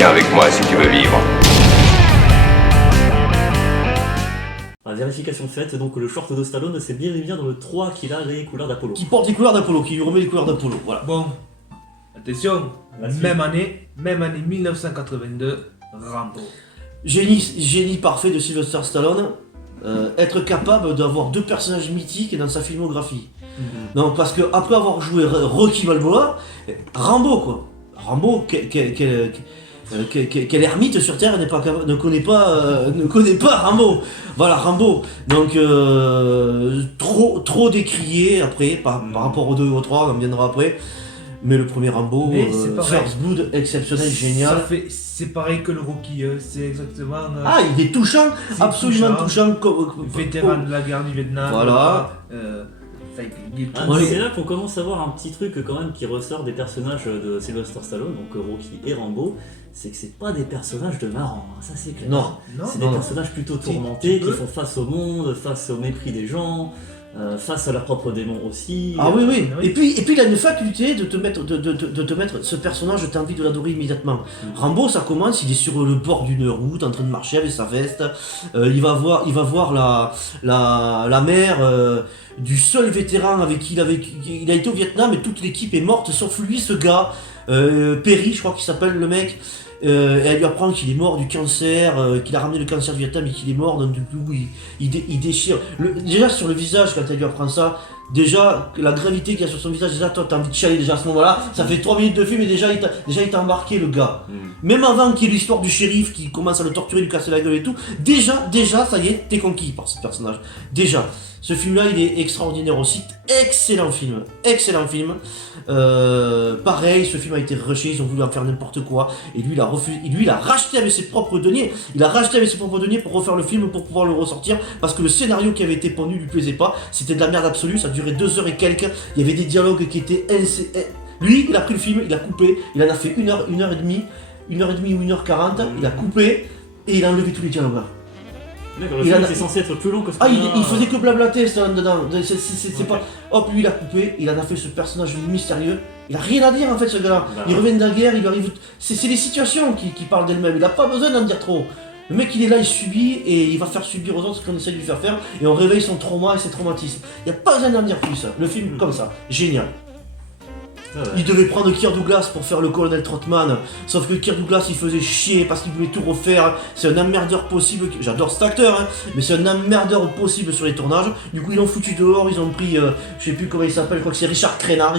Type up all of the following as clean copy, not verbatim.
Viens avec moi si tu veux vivre. Vérification faite, donc le short de Stallone, c'est bien et bien dans le 3 qu'il a les couleurs d'Apollo. Qui porte les couleurs d'Apollo, qui lui remet les couleurs d'Apollo, voilà. Bon, attention, Vas-y. même année 1982, Rambo. Génie parfait de Sylvester Stallone, être capable d'avoir deux personnages mythiques dans sa filmographie. Non, parce que après avoir joué Rocky Balboa, Rambo quoi. Rambo, quel ermite sur Terre ne connaît pas Rambo. Voilà, Rambo. Donc, trop décrié après, par rapport aux 2 ou aux 3, on en viendra après. Mais le premier Rambo, Mais c'est pareil. First Blood, exceptionnel, génial. C'est pareil que le Rocky, c'est exactement. Ah, il est touchant, c'est absolument touchant. Vétéran de la guerre du Vietnam. Voilà. Il est Ah, tout- Ouais. c'est là qu'on commence à voir un petit truc quand même qui ressort des personnages de Sylvester Stallone, donc Rocky et Rambo, c'est que c'est pas des personnages de marrants, hein, ça c'est clair. Non. C'est non. des personnages plutôt tourmentés, tu peux- qui font face au monde, face au mépris des gens, face à leurs propres démons aussi. Ah oui, oui. Oui. Et puis il a une faculté de te mettre ce personnage, t'as envie de l'adorer immédiatement. Rambo, ça commence, il est sur le bord d'une route en train de marcher avec sa veste. Il va voir la mère du seul vétéran avec qui il a été au Vietnam et toute l'équipe est morte sauf lui, ce gars. Perry, je crois qu'il s'appelle le mec. Et elle lui apprend qu'il est mort du cancer, qu'il a ramené le cancer du Vietnam et qu'il est mort, donc du coup il déchire. Déjà sur le visage, quand elle lui apprend ça, déjà la gravité qu'il y a sur son visage, déjà toi t'as envie de chialer déjà à ce moment-là, ça fait 3 minutes de film et déjà il t'a embarqué le gars. Même avant qu'il y ait l'histoire du shérif qui commence à le torturer, lui casser la gueule et tout, déjà ça y est, t'es conquis par ce personnage. Déjà. Ce film-là, il est extraordinaire aussi. Excellent film. Pareil, ce film a été rushé, ils ont voulu en faire n'importe quoi. Et lui, il a refusé. Lui, il a racheté avec ses propres deniers. Pour refaire le film, pour pouvoir le ressortir. Parce que le scénario qui avait été pondu lui plaisait pas. C'était de la merde absolue, ça durait 2 heures et quelques. Il y avait des dialogues qui étaient... Lui, il a pris le film, il a coupé. Il en a fait 1 heure et demie ou 1h40. Il a coupé et il a enlevé tous les dialogues. D'accord, le Il film en a- c'est censé être plus long que ce Ah, qu'on il a, faisait que blablater ça dedans. C'est Ok. pas. Hop, lui il a coupé, il en a fait ce personnage mystérieux. Il a rien à dire en fait, ce gars-là. Bah, Il revient de la guerre, il lui arrive. C'est les situations qui parlent d'elles-mêmes. Il a pas besoin d'en dire trop. Le mec il est là, il subit et il va faire subir aux autres ce qu'on essaie de lui faire faire. Et on réveille son trauma et ses traumatismes. Il n'y a pas besoin d'en dire plus. Le film comme ça, génial. Ah ouais. Il devait prendre Kirk Douglas pour faire le colonel Trotman, sauf que Kirk Douglas il faisait chier parce qu'il voulait tout refaire. C'est un emmerdeur possible. J'adore cet acteur, hein, mais c'est un emmerdeur possible sur les tournages. Du coup, ils l'ont foutu dehors. Ils ont pris, je sais plus comment il s'appelle, je crois que c'est Richard Crenna,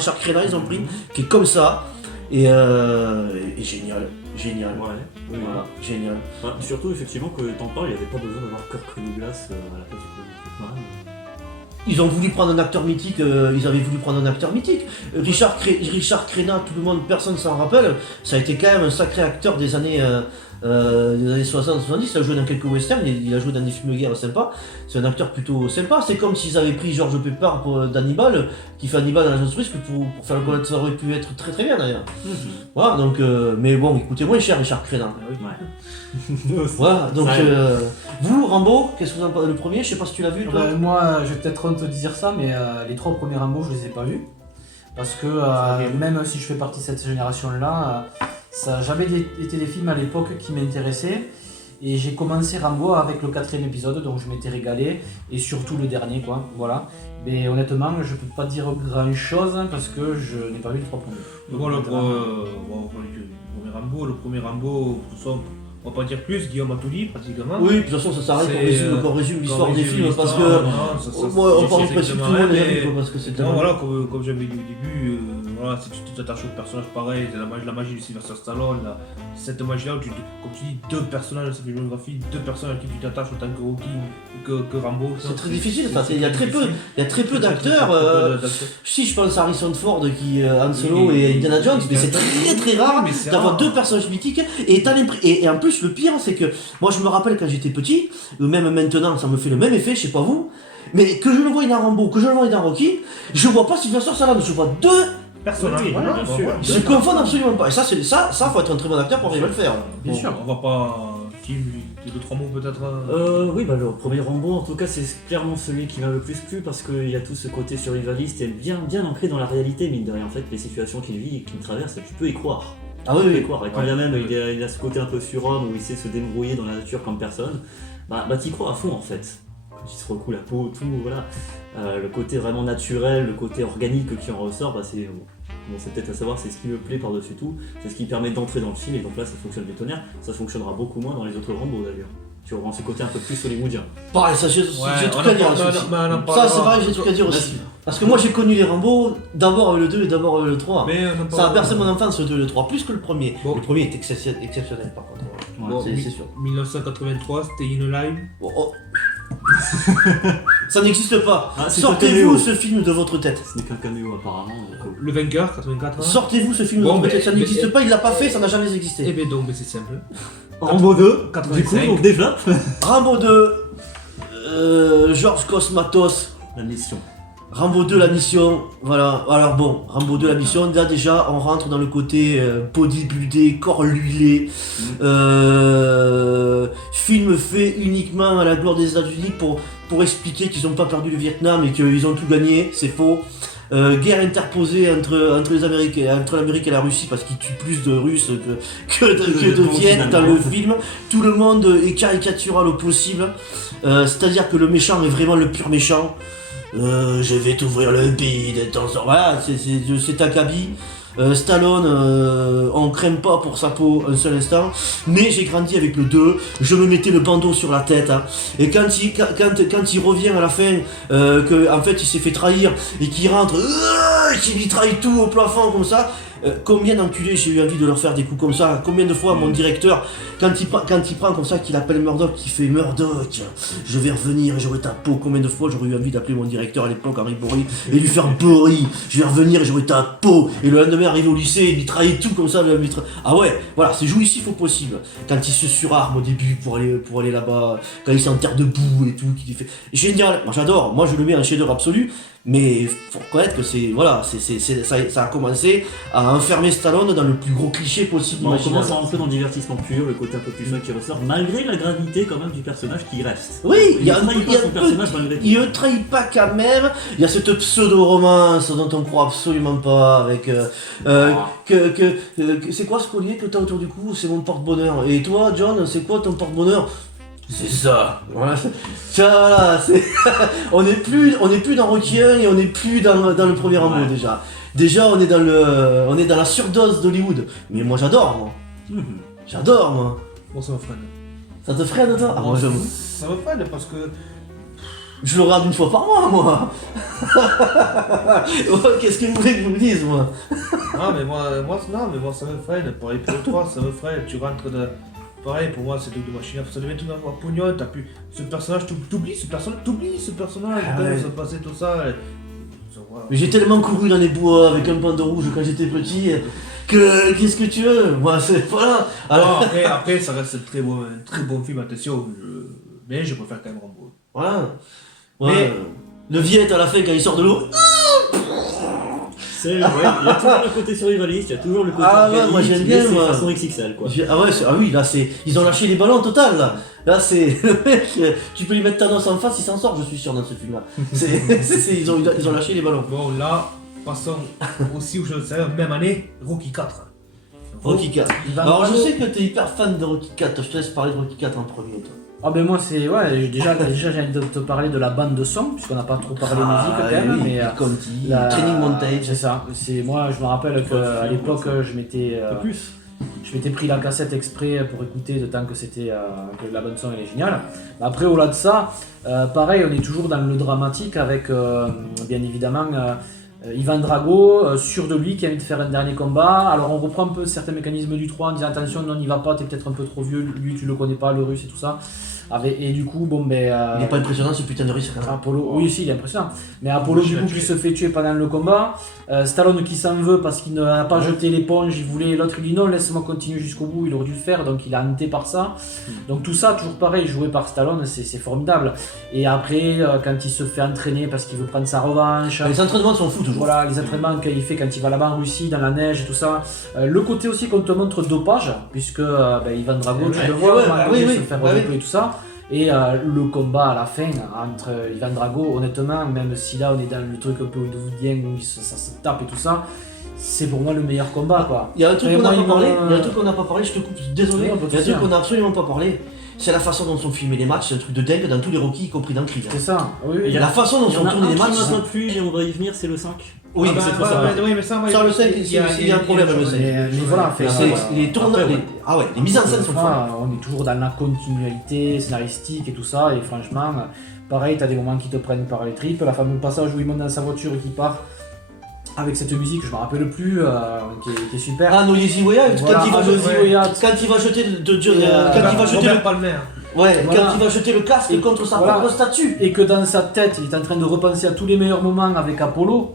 ils ont pris, qui est comme ça. Et génial. Ouais, oui, Voilà, génial. Enfin, surtout, effectivement, que t'en parles, il n'y avait pas besoin d'avoir Kirk Douglas à la place de Footman. Ils ont voulu prendre un acteur mythique, ils avaient voulu prendre un acteur mythique. Richard Crenna, tout le monde, personne s'en rappelle. Ça a été quand même un sacré acteur des années 60-70. Il a joué dans quelques westerns, il a joué dans des films de guerre sympas. C'est un acteur plutôt sympa. C'est comme s'ils avaient pris George Pepper d'Hannibal, qui fait Hannibal dans l'agence russe, pour faire le colonel, ça aurait pu être très très bien d'ailleurs. Voilà, donc, mais bon, il coûtait moins cher Richard Crenna. Ouais. Voilà, donc Ça aide. vous, Rambo, qu'est-ce que vous en pensez? Le premier, je sais pas si tu l'as vu toi. Moi, je vais peut-être honte de dire ça, mais les 3 premiers Rambo, je les ai pas vus. Parce que même si je fais partie de cette génération-là, ça n'a jamais été des films à l'époque qui m'intéressaient. Et j'ai commencé Rambo avec le 4e épisode, donc je m'étais régalé. Et surtout le dernier, quoi. Voilà. Mais honnêtement, je peux pas dire grand-chose parce que je n'ai pas vu les 3 premiers. Bon, le premier Rambo, de toute façon, on va pas dire plus, Guillaume a tout dit pratiquement. Oui, de toute façon, ça s'arrête qu'on résume l'histoire des films parce que. Moi, on parle presque tout le monde les avis, quoi, parce que c'est Non, tellement. voilà, comme j'avais dit au début, voilà, si tu t'attaches au personnage pareil, c'est la magie de Sylvester Stallone, là, cette magie-là, comme tu dis, 2 personnages de sa filmographie, 2 personnes à qui tu t'attaches autant que Rocky, que Rambo. C'est très difficile, enfin, il y a très peu d'acteurs. Si je pense à Harrison Ford qui Han Solo et Indiana Jones, mais c'est très rare d'avoir 2 personnages mythiques. Et en plus, le pire, c'est que moi je me rappelle quand j'étais petit, ou même maintenant, ça me fait le même effet, je sais pas vous, mais que je le voie dans Rambo, que je le voie dans Rocky, je vois pas Sylvester Stallone, je vois 2. Personnages, Oui, voilà, bien bon, sûr. voilà. Ils se confondent absolument pas. Et ça, faut être un très bon acteur pour arriver à le faire. Bien sûr. On va pas. Film, 2-3 mots peut-être. Oui, bah le premier Rambo, en tout cas, c'est clairement celui qui m'a le plus plu parce qu'il y a tout ce côté survivaliste et bien ancré dans la réalité, mine de rien. En fait, les situations qu'il vit et qu'il traverse, tu peux y croire. Ah oui, oui. croire. Et quand bien même il a ce côté un peu surhomme où il sait se débrouiller dans la nature comme personne, bah t'y crois à fond en fait. Quand il se recoule la peau, tout, voilà. Le côté vraiment naturel, le côté organique qui en ressort, bah c'est peut-être à savoir, c'est ce qui me plaît par-dessus tout, c'est ce qui permet d'entrer dans le film, et donc là ça fonctionne du tonnerre, ça fonctionnera beaucoup moins dans les autres Rambo d'ailleurs. Tu auras ce côté un peu plus hollywoodien. Pareil, ça j'ai des trucs à dire aussi. Ça c'est pareil, j'ai des trucs à dire aussi. Parce que moi j'ai connu les Rambo d'abord avec le 2 et d'abord avec le 3. Mais Ça a bercé mon enfance le 2 et le 3, plus que le premier. Bon. Le premier est exceptionnel par contre. Ouais, C'est sûr. 1983, Staying Alive. Oh. Ça n'existe pas. Ah, c'est Sortez-vous un caméo. ce film de votre tête. Ce n'est qu'un caméo apparemment. Donc, Le vainqueur, 84. hein. Sortez-vous ce film de Bon, votre mais- tête. Ça n'existe mais- pas, il l'a pas fait, ça n'a jamais Eh existé. bien donc, c'est simple. Rambo 2, du 85. coup, donc développe. Rambo 2, George Cosmatos. La mission. Rambo 2 la mission, voilà, alors bon, Rambo 2 la mission, là déjà on rentre dans le côté bodybuildé, corps huilé, film fait uniquement à la gloire des États-Unis pour expliquer qu'ils n'ont pas perdu le Vietnam et qu'ils ont tout gagné, c'est faux. Guerre interposée entre les Américains, entre l'Amérique et la Russie parce qu'ils tuent plus de Russes que de Viet dans le film. Tout le monde est caricatural au possible, c'est-à-dire que le méchant est vraiment le pur méchant. Je vais t'ouvrir le bide de temps en temps. Voilà, c'est Akabi. Stallone, on craint pas pour sa peau un seul instant, mais j'ai grandi avec le 2, je me mettais le bandeau sur la tête, hein. Et quand il revient à la fin, que en fait il s'est fait trahir et qu'il rentre, qu'il lui trahit tout au plafond comme ça, combien d'enculés j'ai eu envie de leur faire des coups comme ça, combien de fois mon directeur, quand il prend comme ça, qu'il appelle Murdoch, qui fait Murdoch, je vais revenir et j'aurai ta peau, combien de fois j'aurais eu envie d'appeler mon directeur à l'époque, Henri Bory, et lui faire Bory, je vais revenir et j'aurai ta peau, et le lendemain arrivé au lycée, il lui trahit tout comme ça, ah ouais, voilà, c'est jouissif au possible, quand il se surarme au début pour aller là-bas, quand il s'enterre debout et tout, qu'il fait, génial, moi j'adore, moi je le mets en chef-d'œuvre absolu, mais faut reconnaître que ça a commencé à enfermer Stallone dans le plus gros cliché possible. On imaginable. commence à rentrer dans le divertissement pur, le côté un peu plus fun qui ressort, malgré la gravité quand même du personnage qui reste. Oui, il ne trahit pas son personnage malgré tout. il ne trahit pas quand même. Il y a cette pseudo-romance dont on croit absolument pas avec c'est quoi ce collier que t'as autour du cou? C'est mon porte-bonheur. Et toi, John, c'est quoi ton porte-bonheur? C'est ça. Voilà. Voilà, on n'est plus dans Rocky 1 et on n'est plus dans le premier Rambo Ouais. déjà. Déjà, on est dans la surdose d'Hollywood. Mais moi, j'adore, moi. Mhm. J'adore, moi. Bon, ça me freine. Ça te freine, toi? Ah, moi, j'aime. Ça me freine parce que. Je le regarde une fois par mois, moi. Oh, qu'est-ce que vous voulez que je vous dise, moi? Ah, mais moi, ça me freine. Pareil pour le 3, ça me freine. Tu rentres de. Pareil, pour moi, c'est truc de machine, ça devient tout dans le pognon, t'as plus. Ce personnage, t'oublies ce personnage, Ah quand ouais. ça passait tout ça. Voilà. Mais j'ai tellement couru dans les bois avec un bandeau rouge quand j'étais petit que qu'est-ce que tu veux? Moi, c'est voilà. Alors, Après, ça reste un très bon film, attention. Mais je préfère quand même Rambo. voilà. Ouais, Mais- le Viet à la fin quand il sort de l'eau. Il y a toujours le côté survivaliste, il y a toujours le côté Ah ouais, organique, moi, j'aime mais bien, c'est moi. façon XXL quoi. Ah ouais, ah oui, là c'est. Ils ont lâché les ballons au total là. Là c'est. Le mec, tu peux lui mettre Thanos en face, il s'en sort, je suis sûr, dans ce film là. Ils ont lâché les ballons. Bon, là, passons aussi aux choses sérieuses. Même année, Rocky 4. Rocky 4. Ivan Alors je Drago. sais que t'es hyper fan de Rocky 4, je te laisse parler de Rocky 4 en premier toi. Ah ben moi c'est ouais déjà j'ai envie de te parler de la bande de son puisqu'on n'a pas trop parlé musique quand même oui, mais Conti, la- Training Montage. c'est ça, c'est moi je me rappelle qu'à l'époque je m'étais Un peu plus. je m'étais pris la cassette exprès pour écouter de temps que c'était que la bande son elle est géniale. Après au-delà de ça pareil on est toujours dans le dramatique avec bien évidemment Ivan Drago, sûr de lui, qui a envie de faire un dernier combat. Alors on reprend un peu certains mécanismes du 3 en disant attention, non, n'y va pas, t'es peut-être un peu trop vieux, lui tu le connais pas, le russe et tout ça. Et du coup, bon ben. Il est pas impressionnant ce putain de russe quand même. Apollo, oui, si, il est impressionnant. Mais Apollo, du coup, qui se fait tuer pendant le combat. Stallone qui s'en veut parce qu'il n'a pas jeté l'éponge, il voulait. L'autre lui dit non, laisse-moi continuer jusqu'au bout, il aurait dû le faire, donc il a hanté par ça. Donc tout ça, toujours pareil, joué par Stallone, c'est formidable. Et après, quand il se fait entraîner parce qu'il veut prendre sa revanche. Les entraînements sont fous toujours. Voilà, les entraînements qu'il fait quand il va là-bas en Russie, dans la neige et tout ça. Le côté aussi qu'on te montre dopage, puisque Ivan Drago, tu le vois, ouais, à un moment oui, donné, oui, se faire ouais, redoper et tout ça. Et le combat à la fin entre Ivan Drago, honnêtement, même si là on est dans le truc un peu hollywoodien où ça se tape et tout ça, c'est pour moi le meilleur combat quoi. Il y a un truc Et qu'on n'a moi, pas parlé, il y a un truc qu'on n'a pas parlé, je te coupe, désolé, Ouais, il y a un truc qu'on n'a absolument pas parlé, c'est la façon dont sont filmés les matchs, c'est un truc de dingue dans tous les Rocky, y compris dans Creed. C'est ça, oui, Il y a- La façon dont Il y en sont a tournés un les qui matchs, m'a c'est- pas plu, et on va y venir, c'est le 5. oui, Ah bah, c'est ouais, pour ça. ouais, oui, mais ça, Ça, le 5, il y a un problème, le 5. mais voilà, Mais c'est les tournages, Après, ouais. ah ouais, les mises en scène sont folles. on est toujours dans la continualité scénaristique et tout ça, et franchement, pareil, t'as des moments qui te prennent par les tripes, la fameux passage où il monte dans sa voiture et qui part avec cette musique, je me rappelle plus, qui est super. Ah, no Easy Way Out, Voilà, quand il va Ah, jeter, Easy Way Out. quand il va jeter Robert Robert Palmer. ouais, Voilà. quand il va jeter le casque Et contre sa voilà. propre statue. Et que dans sa tête, il est en train de repenser à tous les meilleurs moments avec Apollo.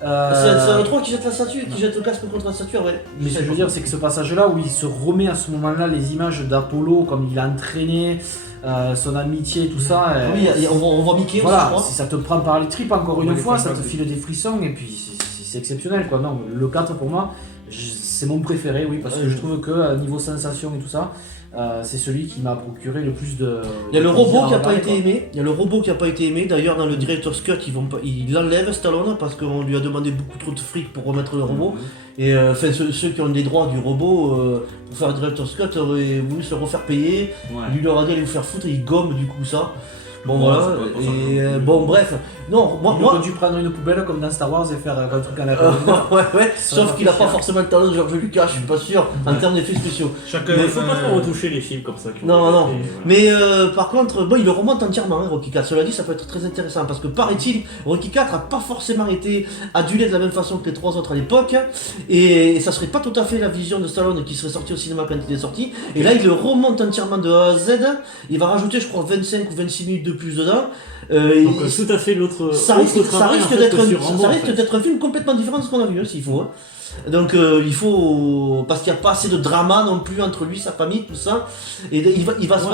C'est un 3 qui jette la statue, qui jette le casque contre la statue, ouais. Mais ce que je veux dire, c'est que ce passage-là où il se remet à ce moment-là les images d'Apollo, comme il a entraîné, son amitié, tout ça. Oui, on voit Mickey aussi, je voilà, crois. si ça te prend par les tripes encore une Ouais, les fois, ça te flashbacks, file des frissons et puis c'est exceptionnel quoi. Non, le 4 pour moi, c'est mon préféré, oui, parce que Ouais. je trouve que niveau sensation et tout ça, c'est celui qui m'a procuré le plus de. Il y a le de robot plaisir qui à a pas regarder, été quoi. aimé. Il y a le robot qui a pas été aimé. D'ailleurs, dans le director's cut, il enlève Stallone parce qu'on lui a demandé beaucoup trop de fric pour remettre le robot. Et enfin, ceux qui ont les droits du robot pour faire le director's cut auraient voulu se refaire payer. Ouais. Lui leur a dit allez vous faire foutre et il gomme du coup ça. Bon Ouais, voilà. c'est pas pour ça. Et bon bref. Non, Il moi. aurait dû prendre une poubelle comme dans Star Wars et faire un truc en la Ouais. Ça Sauf va qu'il a faire pas chier. forcément le talent de George Lucas, je suis pas sûr, en termes d'effets spéciaux. Chacun. Mais il faut pas trop retoucher les films comme ça. qui ont Non, été non. faits, voilà. Mais par contre, bon, il le remonte entièrement, hein, Rocky 4. Cela dit, ça peut être très intéressant parce que paraît-il, Rocky 4 a pas forcément été adulé de la même façon que les trois autres à l'époque. Et ça serait pas tout à fait la vision de Stallone qui serait sortie au cinéma quand il est sorti. Et là, il le remonte entièrement de A à Z. Il va rajouter, je crois, 25 ou 26 minutes de plus dedans. Donc tout à fait l'autre. Ça risque, autre ça travail, risque en fait, d'être que un, sur Rambo, ça en risque fait. d'être un film complètement différent de ce qu'on a vu, hein, s'il faut. Hein. Donc il faut parce qu'il n'y a pas assez de drama non plus entre lui, sa famille, tout ça. Et il va se Ouais.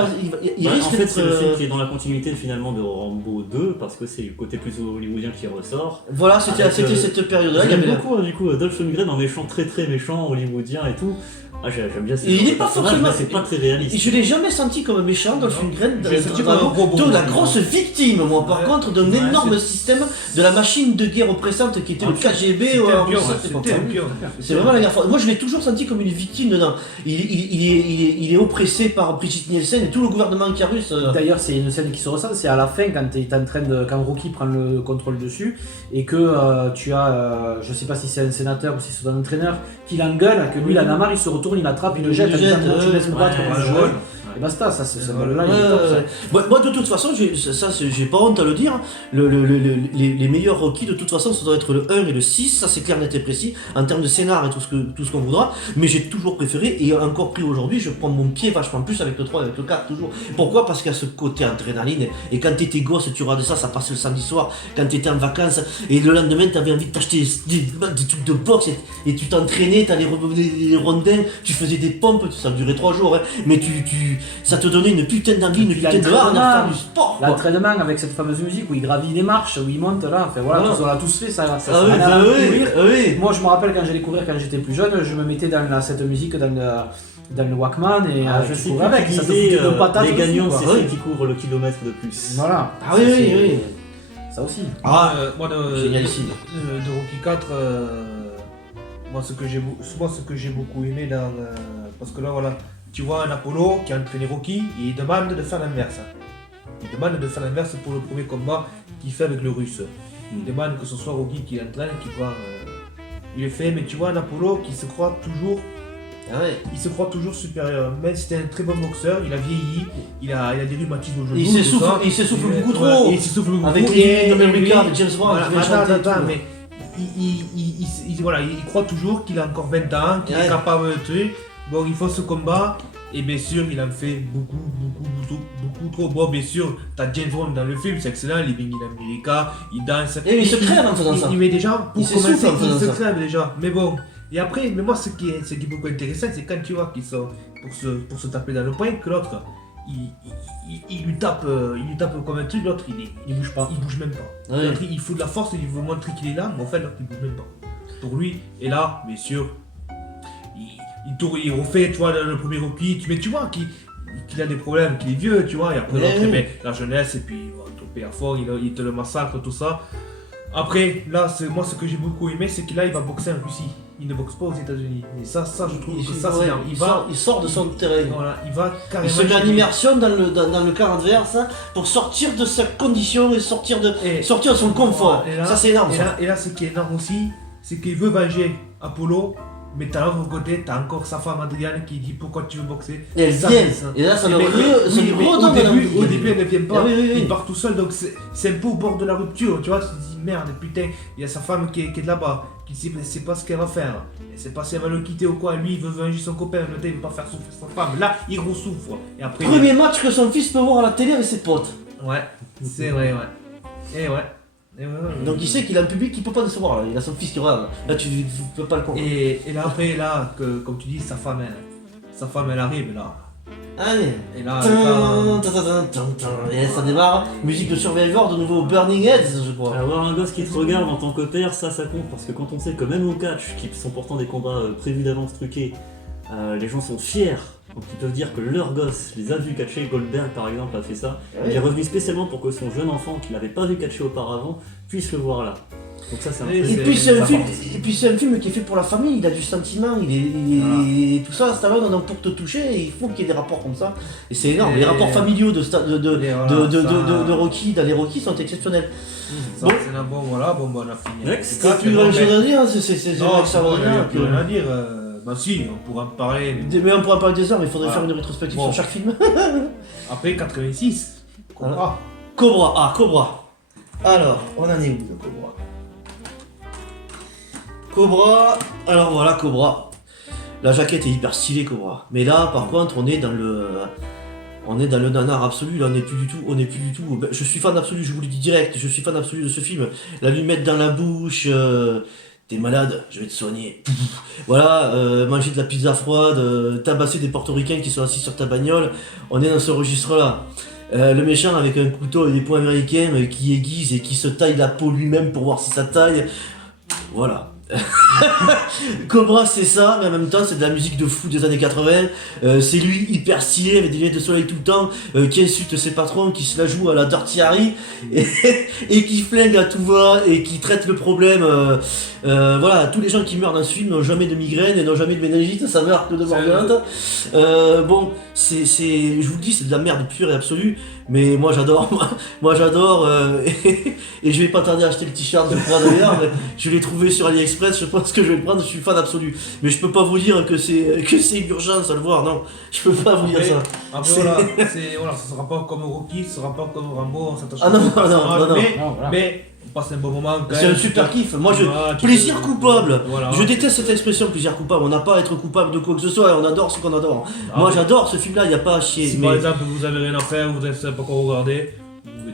il Bah, risque en fait, d'être c'est le film qui est dans la continuité finalement de Rambo 2 parce que c'est le côté plus hollywoodien qui ressort. voilà, c'était Avec, cette période-là. il y J'aime avait- beaucoup du coup Dolph Lundgren en méchant très méchant hollywoodien et tout. Ah, j'aime bien ces Et il genres est de pas personnages, forcément- mais c'est pas très réaliste. Je l'ai jamais senti comme un méchant, Dolph Lundgren, Je l'ai senti comme un robot. de la grosse victime, moi, par Ouais. contre, d'un Ouais, énorme c'est- système de la machine de guerre oppressante qui était le KGB. C'était en un pion, Russie à cette c'était époque. un pion. C'est vraiment la guerre froide. Moi, je l'ai toujours senti comme une victime dedans. Il est oppressé par Brigitte Nielsen et tout le gouvernement qui a russe. D'ailleurs, c'est une scène qui se ressent, c'est à la fin quand Rocky prend le contrôle dessus et que tu as, je sais pas si c'est un sénateur ou si c'est un entraîneur qui l'engueule, que lui, il en a marre, il se retourne, il l'attrape, il le jette, en disant, comment tu laisses me battre comme un joueur. Et basta, ça, c'est là, il est top, ça. Moi, de toute façon, j'ai pas honte à le dire, les meilleurs Rocky, de toute façon, ça doit être le 1 et le 6, ça c'est clair, net et précis, en termes de scénar et tout ce qu'on voudra, mais j'ai toujours préféré, et encore pris aujourd'hui, je prends mon pied vachement plus avec le 3 et avec le 4, toujours. Pourquoi? Parce qu'il y a ce côté adrénaline, et quand t'étais gosse, tu regardais ça, ça passait le samedi soir, quand t'étais en vacances, et le lendemain, t'avais envie de t'acheter des trucs de boxe, et tu t'entraînais, t'allais les rondins, tu faisais des pompes, ça durait 3 jours, hein, mais ça te donnait une putain d'envie, une Et puis putain de hargne à l'entraînement, faire du sport, quoi. L'entraînement avec cette fameuse musique où il gravit les marches, où il monte là, enfin voilà, Voilà. on l'a tous fait, ça Ah ça oui, en a ah à oui, découvrir. ah oui. Moi je me rappelle quand j'allais courir quand j'étais plus jeune, je me mettais dans cette musique dans le Walkman et Je tu sais courais avec, plus ça te utiliser foutait de patates les dessus, gagnants, quoi. c'est Ouais. ceux qui couvrent le kilomètre de plus. Voilà. Ah oui, oui, oui. Ça aussi. Ah, Moi, génialissime. de Rocky 4, moi ce que j'ai beaucoup aimé dans. Parce que là, voilà, tu vois un Apollo qui a entraîné Rocky et il demande de faire l'inverse. Il demande de faire l'inverse pour le premier combat qu'il fait avec le russe. Il demande que ce soit Rocky qui l'entraîne, qui voit. Il le fait, mais tu vois un Apollo qui se croit toujours. Ah ouais. Il se croit toujours supérieur. Même si c'était un très bon boxeur, il a vieilli, il a des rhumatismes au genou. Il tout s'essouffle, ça. il s'essouffle Et- beaucoup ouais, trop. et il s'essouffle beaucoup Avec trop. les Et- America, et- avec James Brown, voilà, qui vient chanter et tout. mais voilà, il croit toujours qu'il a encore 20 ans, qu'il Ouais. est capable de tuer. Bon, il faut ce combat, et bien sûr, il en fait beaucoup trop. Bon, bien sûr, t'as James Bond dans le film, c'est excellent, Living in America, il danse. Et il se crève en faisant ça. Il met déjà, Il pour s'essouffle commencer, en faisant il se ça. crève déjà. Mais bon, et après, mais moi, ce qui est beaucoup intéressant, c'est quand tu vois qu'ils sont pour se taper dans le poing, que l'autre, il lui tape comme un truc, l'autre, il bouge pas, il bouge même pas. Ouais. L'autre, il fout de la force, il veut montrer qu'il est là, mais en fait, l'autre, il bouge même pas. Pour lui, et là, bien sûr, il refait, tu vois, le premier Rocky, mais tu vois qu'il a des problèmes, qu'il est vieux, tu vois, et après Ouais, l'autre, oui. mais la jeunesse, et puis il va toper à fond, il te le massacre, tout ça. Après, là, moi, ce que j'ai beaucoup aimé, c'est que là, il va boxer en Russie. Il ne boxe pas aux États-Unis. Et ça, je trouve que ça, c'est ouais, énorme. il sort de son terrain. Voilà, il va Il carrément. se met en chez lui. immersion dans le camp adverse hein, pour sortir de sa condition et sortir de Et- son confort. Et là- Ça c'est énorme. Et là, ce qui est énorme aussi, c'est qu'il veut venger Apollo, mais t'as l'autre côté, t'as encore sa femme Adriane qui dit pourquoi tu veux boxer. Et elle Ça, vient. c'est ça. Et là ça Mais- lui oui, mais redonne de l'envie. au début, elle ne vient pas, Ah oui, oui, oui. il part tout seul, donc c'est un peu au bord de la rupture, tu vois, tu te dis merde, putain, il y a sa femme qui est là-bas, qui sait pas ce qu'elle va faire, elle sait pas si elle va le quitter ou quoi, lui il veut venger son copain, peut-être il veut pas faire souffrir sa femme, là il ressouffre, et après... Premier match que son fils peut voir à la télé avec ses potes. Ouais, c'est vrai, ouais. Et ouais. Et ouais, ouais, Donc il sait qu'il a un public qui peut pas décevoir. Là. Il a son fils qui regarde. Là tu peux pas le comprendre. Et là après, là, comme tu dis, sa femme elle arrive, là. Allez. Et là, Et ça démarre. Musique de Survivor, de nouveau Burning Heads, je crois. Avoir un gosse qui te regarde en tant que père, ça compte, parce que quand on sait que même au catch, qui sont pourtant des combats prévus d'avance truqués, les gens sont fiers, donc ils peuvent dire que leur gosse les a vus catcher. Goldberg par exemple a fait ça. Il est revenu spécialement pour que son jeune enfant, qui l'avait pas vu catcher auparavant, puisse le voir là. Donc ça c'est un Et truc. Et puis c'est un film, important. et puis c'est un film qui est fait pour la famille. Il a du sentiment, il est tout ça. Stallone donc pour te toucher, il faut qu'il y ait des rapports comme ça. Et c'est énorme. Et- Les rapports familiaux de Et voilà, ça- Rocky, dans les Rocky sont exceptionnels. Ça, Bon. c'est là, bon, voilà, bon, on a fini. Next. T'as plus grand chose à dire, c'est Non, extraordinaire. il n'y a plus rien à dire. Bah si, on pourra en parler. Mais... Mais on pourra parler des heures, mais il faudrait Voilà. faire une rétrospective Bon. sur chaque film. Après 86, Cobra. Cobra. Alors, on en est où de Cobra? Alors voilà Cobra. La jaquette est hyper stylée Cobra. Mais là par contre on est dans le nanar absolu, là on n'est plus du tout. Je suis fan absolu, je vous le dis direct, je suis fan absolu de ce film. La lui mettre dans la bouche, t'es malade, je vais te soigner. Voilà, manger de la pizza froide, tabasser des portoricains qui sont assis sur ta bagnole, on est dans ce registre-là. Le méchant avec un couteau et des poings américains qui aiguise et qui se taille la peau lui-même pour voir si ça taille. Voilà. Cobra c'est ça, mais en même temps c'est de la musique de fou des années 80. C'est lui hyper stylé avec des lunettes de soleil tout le temps, qui insulte ses patrons, qui se la joue à la Dirty Harry et qui flingue à tout va et qui traite le problème. Voilà, tous les gens qui meurent dans ce film n'ont jamais de migraine et n'ont jamais de méningite, ça meurt que de mort violente. Bon, je vous le dis, c'est de la merde pure et absolue, mais moi j'adore, moi j'adore, et je vais pas tarder à acheter le t-shirt, je crois d'ailleurs, mais je l'ai trouvé sur AliExpress, je pense que je vais le prendre, je suis fan absolu. Mais je peux pas vous dire que c'est une urgence à le voir, non, je peux pas vous dire ça. Après C'est- voilà, ça sera pas comme Rocky, ça sera pas comme Rambo, on s'attache Ah non, pas au non, personnage, non, non. Non, voilà. mais on passe un bon moment quand C'est même. un super kiff, moi Voilà, tu plaisir peux- coupable. Voilà. Je déteste cette expression plaisir coupable, on n'a pas à être coupable de quoi que ce soit, on adore ce qu'on adore. Ah, Moi oui. j'adore ce film là, il n'y a pas à chier. Si mais- par exemple vous avez rien à faire, vous savez pas quoi regarder, vous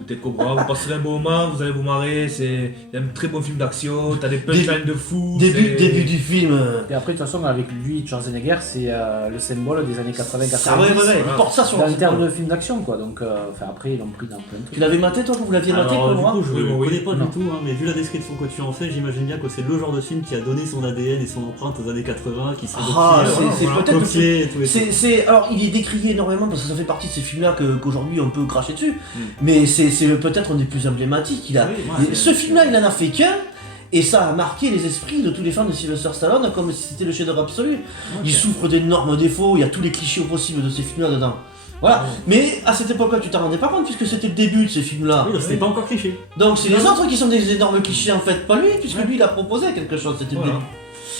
mettez Cobra, vous passerez un bon moment, vous allez vous marrer, c'est un très bon film d'action, t'as des punchlines de fou. Début du film. Et après, de toute façon, avec lui, Schwarzenegger, c'est le symbole des années 80-90. Ah ouais, il voilà. porte ça sur En le termes de film d'action, quoi. Donc, enfin, après, ils l'ont pris dans plein de Tu trucs. l'avais maté toi, vous l'aviez maté Alors, du Cobra coup, je Oui, ne oui. connais pas Non. du tout, hein, mais vu la description que tu en fais, j'imagine bien que c'est le genre de film qui a donné son ADN et son empreinte aux années 80, qui sont Ah, depuis, c'est voilà, peut-être le copiés et tout. et tout. Alors, il est décrié énormément parce que ça fait partie de ces films-là qu'aujourd'hui on peut cracher dessus. Mais c'est peut-être un des plus emblématiques. Oui, ouais, Ce c'est- film-là, il en a fait qu'un. Et ça a marqué les esprits de tous les fans de Sylvester Stallone comme si c'était le chef-d'œuvre absolu. Il souffre d'énormes défauts, il y a tous les clichés possibles de ces films-là dedans. Voilà. Mais à cette époque-là, tu t'en rendais pas compte puisque c'était le début de ces films-là. Oui, c'était pas encore cliché. Donc c'est les autres qui sont des énormes clichés en fait, pas lui, puisque lui il a proposé quelque chose, c'était le Voilà. début.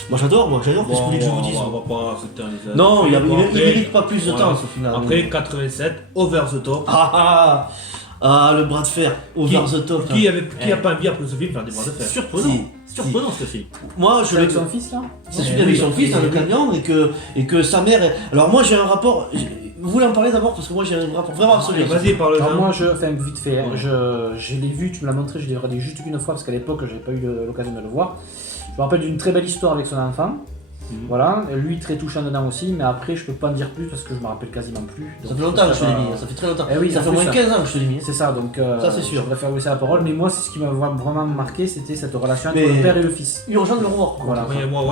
Moi j'adore, qu'est-ce que vous voulez que je vous dise On va pas s'éterniser. Non, il Bon, après- mérite pas plus de voilà. temps ce film-là. Après 87, Over the Top. Le bras de fer, over the top. Qui a pas envie après ce film faire des bras de fer? Surprenant. Surprenant ce film. Moi je C'est le avec son fils, là C'est celui avec son fils dans le camion et que sa mère. Alors moi j'ai un rapport. Vous voulez en parler d'abord parce que moi j'ai un rapport vraiment absolu. Vas-y, parle Alors moi, enfin vite fait, hein, Ouais. je l'ai vu, tu me l'as montré, je l'ai regardé juste une fois parce qu'à l'époque, j'avais pas eu l'occasion de le voir. Je me rappelle d'une très belle histoire avec son enfant. Voilà, lui très touchant dedans aussi, mais après je peux pas en dire plus parce que je me rappelle quasiment plus. Ça Donc, fait longtemps que je te l'ai préfère, mis, ça fait très longtemps. Eh oui, ça en fait plus, moins de ça. 15 ans que je te l'ai mis. C'est ça, donc Ça, c'est sûr. je préfère vous laisser la parole, mais moi c'est ce qui m'a vraiment marqué, c'était cette relation entre Mais- le père et le fils. Urgent de le revoir. Voilà. Oui, moi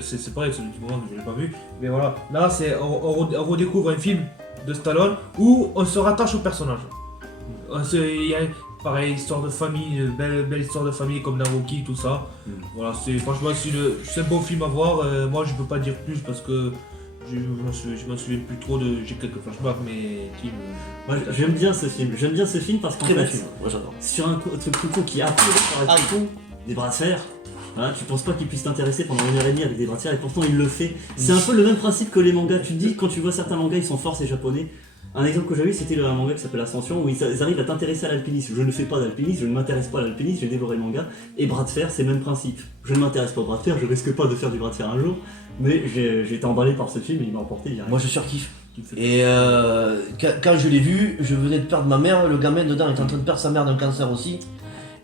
c'est pareil, c'est le petit moment que je l'ai pas vu. Mais voilà, là on redécouvre un film de Stallone où on se rattache au personnage. Il y a pareil, histoire de famille, belle histoire de famille comme dans Rocky, tout ça. Voilà, franchement c'est un bon film à voir. Moi je peux pas dire plus parce que je m'en souviens plus trop j'ai quelques flashbacks mais Tim. Moi, j'aime bien ce film parce qu'en Très bon fait, film, moi j'adore. sur un truc tout con qui a priori paraît tout con, des bras de fer. Voilà, tu penses pas qu'il puisse t'intéresser pendant 1h30 avec des bras de fer et pourtant il le fait. C'est un peu le même principe que les mangas. Tu te dis, quand tu vois certains mangas, ils sont forts, c'est japonais. Un exemple que j'ai vu, c'était un manga qui s'appelle Ascension où ils arrivent à t'intéresser à l'alpinisme. Je ne fais pas d'alpinisme, je ne m'intéresse pas à l'alpinisme, j'ai dévoré le manga. Et bras de fer, c'est le même principe. Je ne m'intéresse pas au bras de fer, je risque pas de faire du bras de fer un jour, mais j'ai été emballé par ce film et il m'a emporté direct. Moi je surkiffe. Et quand je l'ai vu, je venais de perdre ma mère, le gamin dedans est en train de perdre sa mère d'un cancer aussi.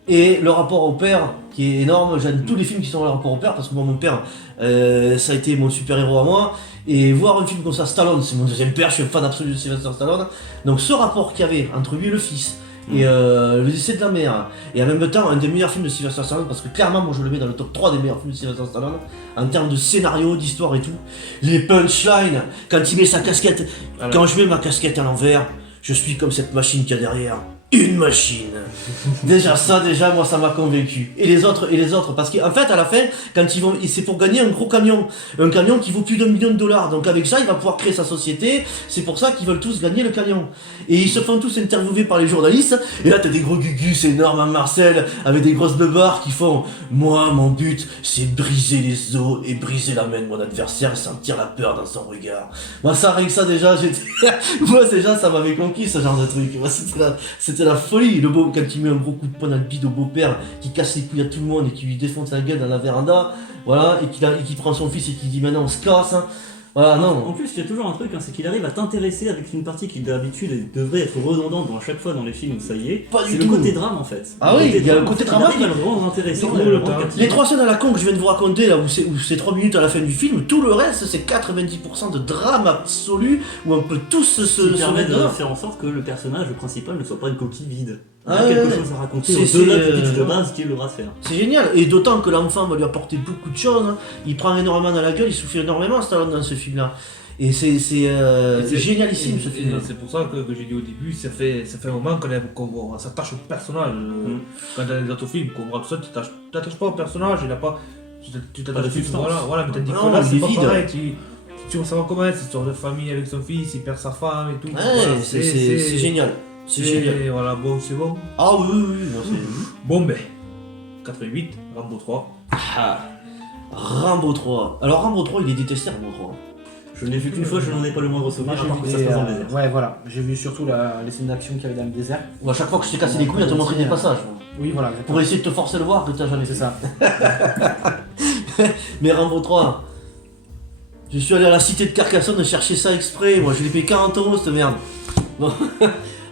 Et le rapport au père qui est énorme, j'aime tous les films qui sont le rapport au père parce que moi mon père ça a été mon super héros à moi. Et voir un film comme ça, Stallone, c'est mon deuxième père, je suis un fan absolu de Sylvester Stallone. Donc ce rapport qu'il y avait entre lui et le fils, et le décès de la mère, et en même temps un des meilleurs films de Sylvester Stallone parce que clairement moi je le mets dans le top 3 des meilleurs films de Sylvester Stallone en termes de scénario, d'histoire et tout. Les punchlines, quand il met sa casquette, quand je mets ma casquette à l'envers, je suis comme cette machine qu'il y a derrière. Une machine. Déjà moi ça m'a convaincu. Et les autres, parce qu'en fait à la fin, quand ils vont, c'est pour gagner un gros camion, un camion qui vaut plus d'1 million de dollars. Donc avec ça, il va pouvoir créer sa société. C'est pour ça qu'ils veulent tous gagner le camion. Et ils se font tous interviewer par les journalistes. Et là t'as des gros gugus énormes à Marcel, avec des grosses beubars qui font. Moi, mon but, c'est briser les os et briser la main de mon adversaire et sentir la peur dans son regard. Moi ça rien que ça déjà, moi déjà ça m'avait conquis ce genre de truc. Moi c'était la folie, le beau quand il met un gros coup de poing dans le bide au beau-père qui casse les couilles à tout le monde et qui lui défonce la gueule dans la véranda, voilà, et qui prend son fils et qui dit maintenant on se casse, hein. Voilà, non. En plus, il y a toujours un truc, hein, c'est qu'il arrive à t'intéresser avec une partie qui d'habitude devrait être redondante à chaque fois dans les films où ça y est. Pas du C'est le tout. côté drame en fait. Ah oui, il y a le côté drame. Il arrive à le rendre intéressant. Les à le rendre captivant. Les 3 scènes à la con que je viens de vous raconter là où c'est 3 minutes à la fin du film, tout le reste c'est 90% de drame absolu où on peut tous se qui permet de mettre faire en sorte que le personnage principal ne soit pas une coquille vide. Il y Ah a quelque ouais, chose à raconter c'est- au-delà c'est, du pitch de euh, base qui est le bras de fer. C'est génial, et d'autant que l'enfant va lui apporter beaucoup de choses, hein. Il prend énormément dans la gueule, il souffle énormément Stallone dans ce film là. Et c'est génialissime ce film. C'est pour ça que j'ai dit au début, ça fait un moment qu'on s'attache au personnage. Quand dans les autres films, qu'on voit tout ça, tu t'attaches pas au personnage, il a pas. Tu Pas de t'attaches substance. Voilà, mais t'as dit Non, que là, il c'est est pas vide. pareil. Tu veux savoir comment c'est histoire de famille avec son fils, il perd sa femme et tout. Ouais, Voilà, c'est génial. C'est génial. Voilà, bon, c'est bon. Ah oui, oui, oui, non, c'est. Bon, ben. 88, Rambo 3. Ah. Rambo 3. Alors Rambo 3, il est détesté Rambo 3. Je ne l'ai vu qu'une fois, je n'en ai pas le moindre souvenir, à part que ça se passe dans le désert. Ouais, voilà. J'ai vu surtout les scènes d'action qu'il y avait dans le désert. Ou à chaque fois que je t'ai cassé les couilles à te montrer des passages. Oui, voilà. Pour exactement. essayer de te forcer le voir que t'as jamais C'est fait. ça. Mais Rambo 3, je suis allé à la cité de Carcassonne chercher ça exprès. Moi, je l'ai payé 40 € cette merde. Bon.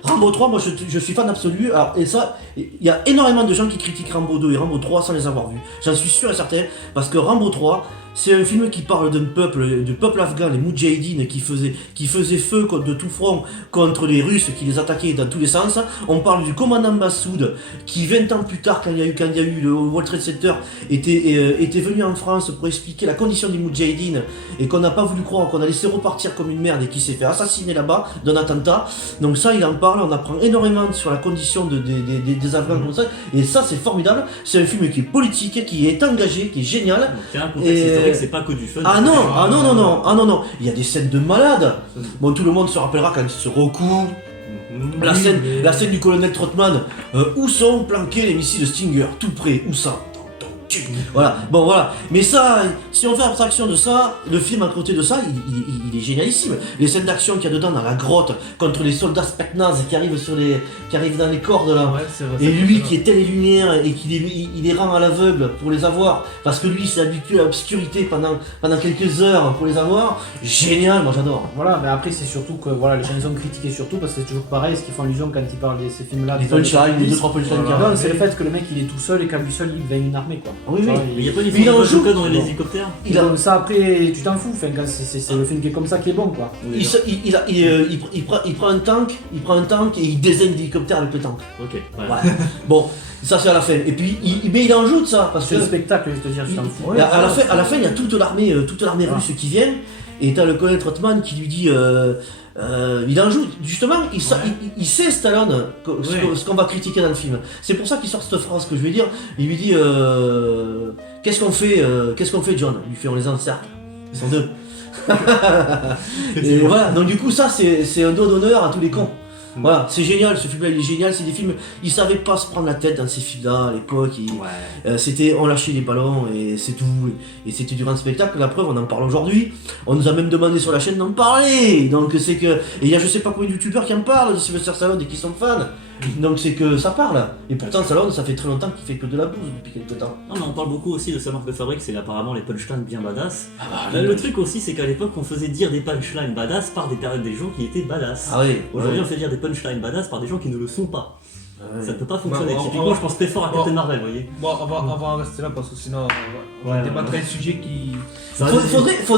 Rambo 3, moi je suis fan absolu. Alors, et ça, il y a énormément de gens qui critiquent Rambo 2 et Rambo 3 sans les avoir vus. J'en suis sûr et certain. Parce que Rambo 3, c'est un film qui parle d'un peuple, du peuple afghan, les Moudjahidines, qui faisaient feu de tout front contre les Russes qui les attaquaient dans tous les sens. On parle du commandant Massoud, qui 20 ans plus tard, quand il y a eu le World Trade Center, était venu en France pour expliquer la condition des Moudjahidines et qu'on n'a pas voulu croire, qu'on a laissé repartir comme une merde et qui s'est fait assassiner là-bas d'un attentat. Donc ça, il en parle, on apprend énormément sur la condition des Afghans comme ça. Et ça, c'est formidable. C'est un film qui est politique, qui est engagé, qui est génial. Donc il y a un contexte historique, c'est pas que du fun. Ah non, il y a des scènes de malades. Bon, tout le monde se rappellera quand il se recouvre. Mhm. La scène du colonel Trotman, où sont planqués les missiles Stinger? Tout près, où ça? Voilà, bon voilà. Mais ça, si on fait abstraction de ça, le film à côté de ça, il est génialissime. Les scènes d'action qu'il y a dedans dans la grotte, contre les soldats Spetsnaz qui arrivent dans les cordes là. Ouais, c'est vrai. Et lui qui éteint les lumières et qui il les rend à l'aveugle pour les avoir, parce que lui s'est habitué à l'obscurité pendant quelques heures pour les avoir. Génial, moi j'adore. Voilà, mais après, c'est surtout que voilà, les gens sont critiqués surtout parce que c'est toujours pareil, ce qu'ils font allusion quand ils parlent de ces films-là. Les des années punchlines, les 70. 2-3 punchlines Voilà. qu'il y a. Non, c'est le fait que le mec il est tout seul et qu'à lui seul il gagne une armée quoi. Oui, Tu oui. vois, Mais il n'y a pas Mais il en une joue. dans les Non. hélicoptères. Il a- Ça après, tu t'en fous, enfin, c'est le film qui est comme ça qui est bon quoi. il prend un tank, et il désigne l'hélicoptère avec le tank. Ok, ouais. Ouais. Bon, ça c'est à la fin. Et puis, mais il en joue de ça, parce C'est que le spectacle, je te dire, je t'en fous. à la fin, il y a toute l'armée russe qui vient. Et t'as le Colin Trotman qui lui dit, il en joue, justement, il sait Stallone ce qu'on va critiquer dans le film. C'est pour ça qu'il sort cette phrase que je vais dire. Il lui dit, qu'est-ce qu'on fait John? Il lui fait, on les encercle. Ils sont deux. Et voilà, donc du coup ça c'est un doigt d'honneur à tous les cons. Voilà, c'est génial, ce film-là il est génial, c'est des films, ils savaient pas se prendre la tête dans ces films-là à l'époque, c'était on lâchait les ballons et c'est tout, et c'était du grand spectacle, la preuve on en parle aujourd'hui, on nous a même demandé sur la chaîne d'en parler, donc c'est que, et il y a je sais pas combien de youtubeurs qui en parlent de Sylvester Stallone et qui sont fans, donc c'est que ça parle, et pourtant Stallone ça fait très longtemps qu'il fait que de la bouse depuis quelques temps. Non mais on parle beaucoup aussi de sa marque de fabrique, c'est apparemment les punchlines bien badass. Le truc aussi c'est qu'à l'époque on faisait dire des punchlines badass par des gens qui étaient badass. Ah oui, Aujourd'hui on fait dire des punchlines badass par des gens qui ne le sont pas. Ça ne peut pas fonctionner. Bah, Typiquement je pense très fort à Captain Marvel, vous voyez. Bon, on va en rester là parce que sinon on va débattre un sujet qui.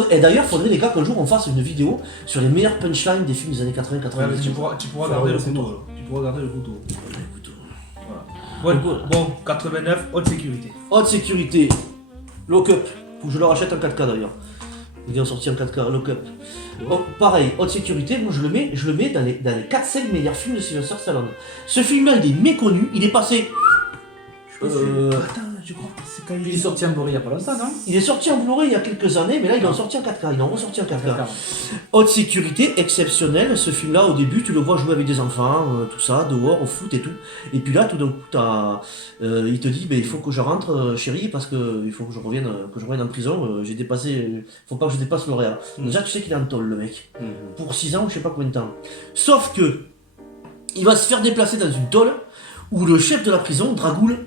Et d'ailleurs, faudrait les gars qu'un jour on fasse une vidéo sur les meilleures punchlines des films des années 80-90. Tu pourras garder le couteau. Tu pourras garder le couteau. Voilà. Bon, 89, haute sécurité. Haute sécurité, lock-up. Faut que je le rachète en 4K d'ailleurs. Ils ont sorti en 4K, lock-up. Oh, pareil, haute sécurité, moi je le mets dans les 4-5 meilleurs films de Sylvester Stallone. Ce film-là, il est méconnu, il est passé. Attends, je crois que c'est quand Il est sorti en Blu-ray il y a pas longtemps, non? Il est sorti en Blu-ray il y a quelques années, mais là ils l'ont sorti en 4K, ils l'ont ressorti en 4K. Haute sécurité, exceptionnel, ce film-là au début tu le vois jouer avec des enfants, tout ça, dehors, au foot et tout. Et puis là tout d'un coup il te dit il faut que je rentre chérie parce que il faut que je revienne en prison, j'ai dépassé, faut pas que je dépasse l'horaire. Déjà tu sais qu'il est en tôle le mec, pour 6 ans ou je sais pas combien de temps. Sauf que il va se faire déplacer dans une tôle où le chef de la prison, Dragoul,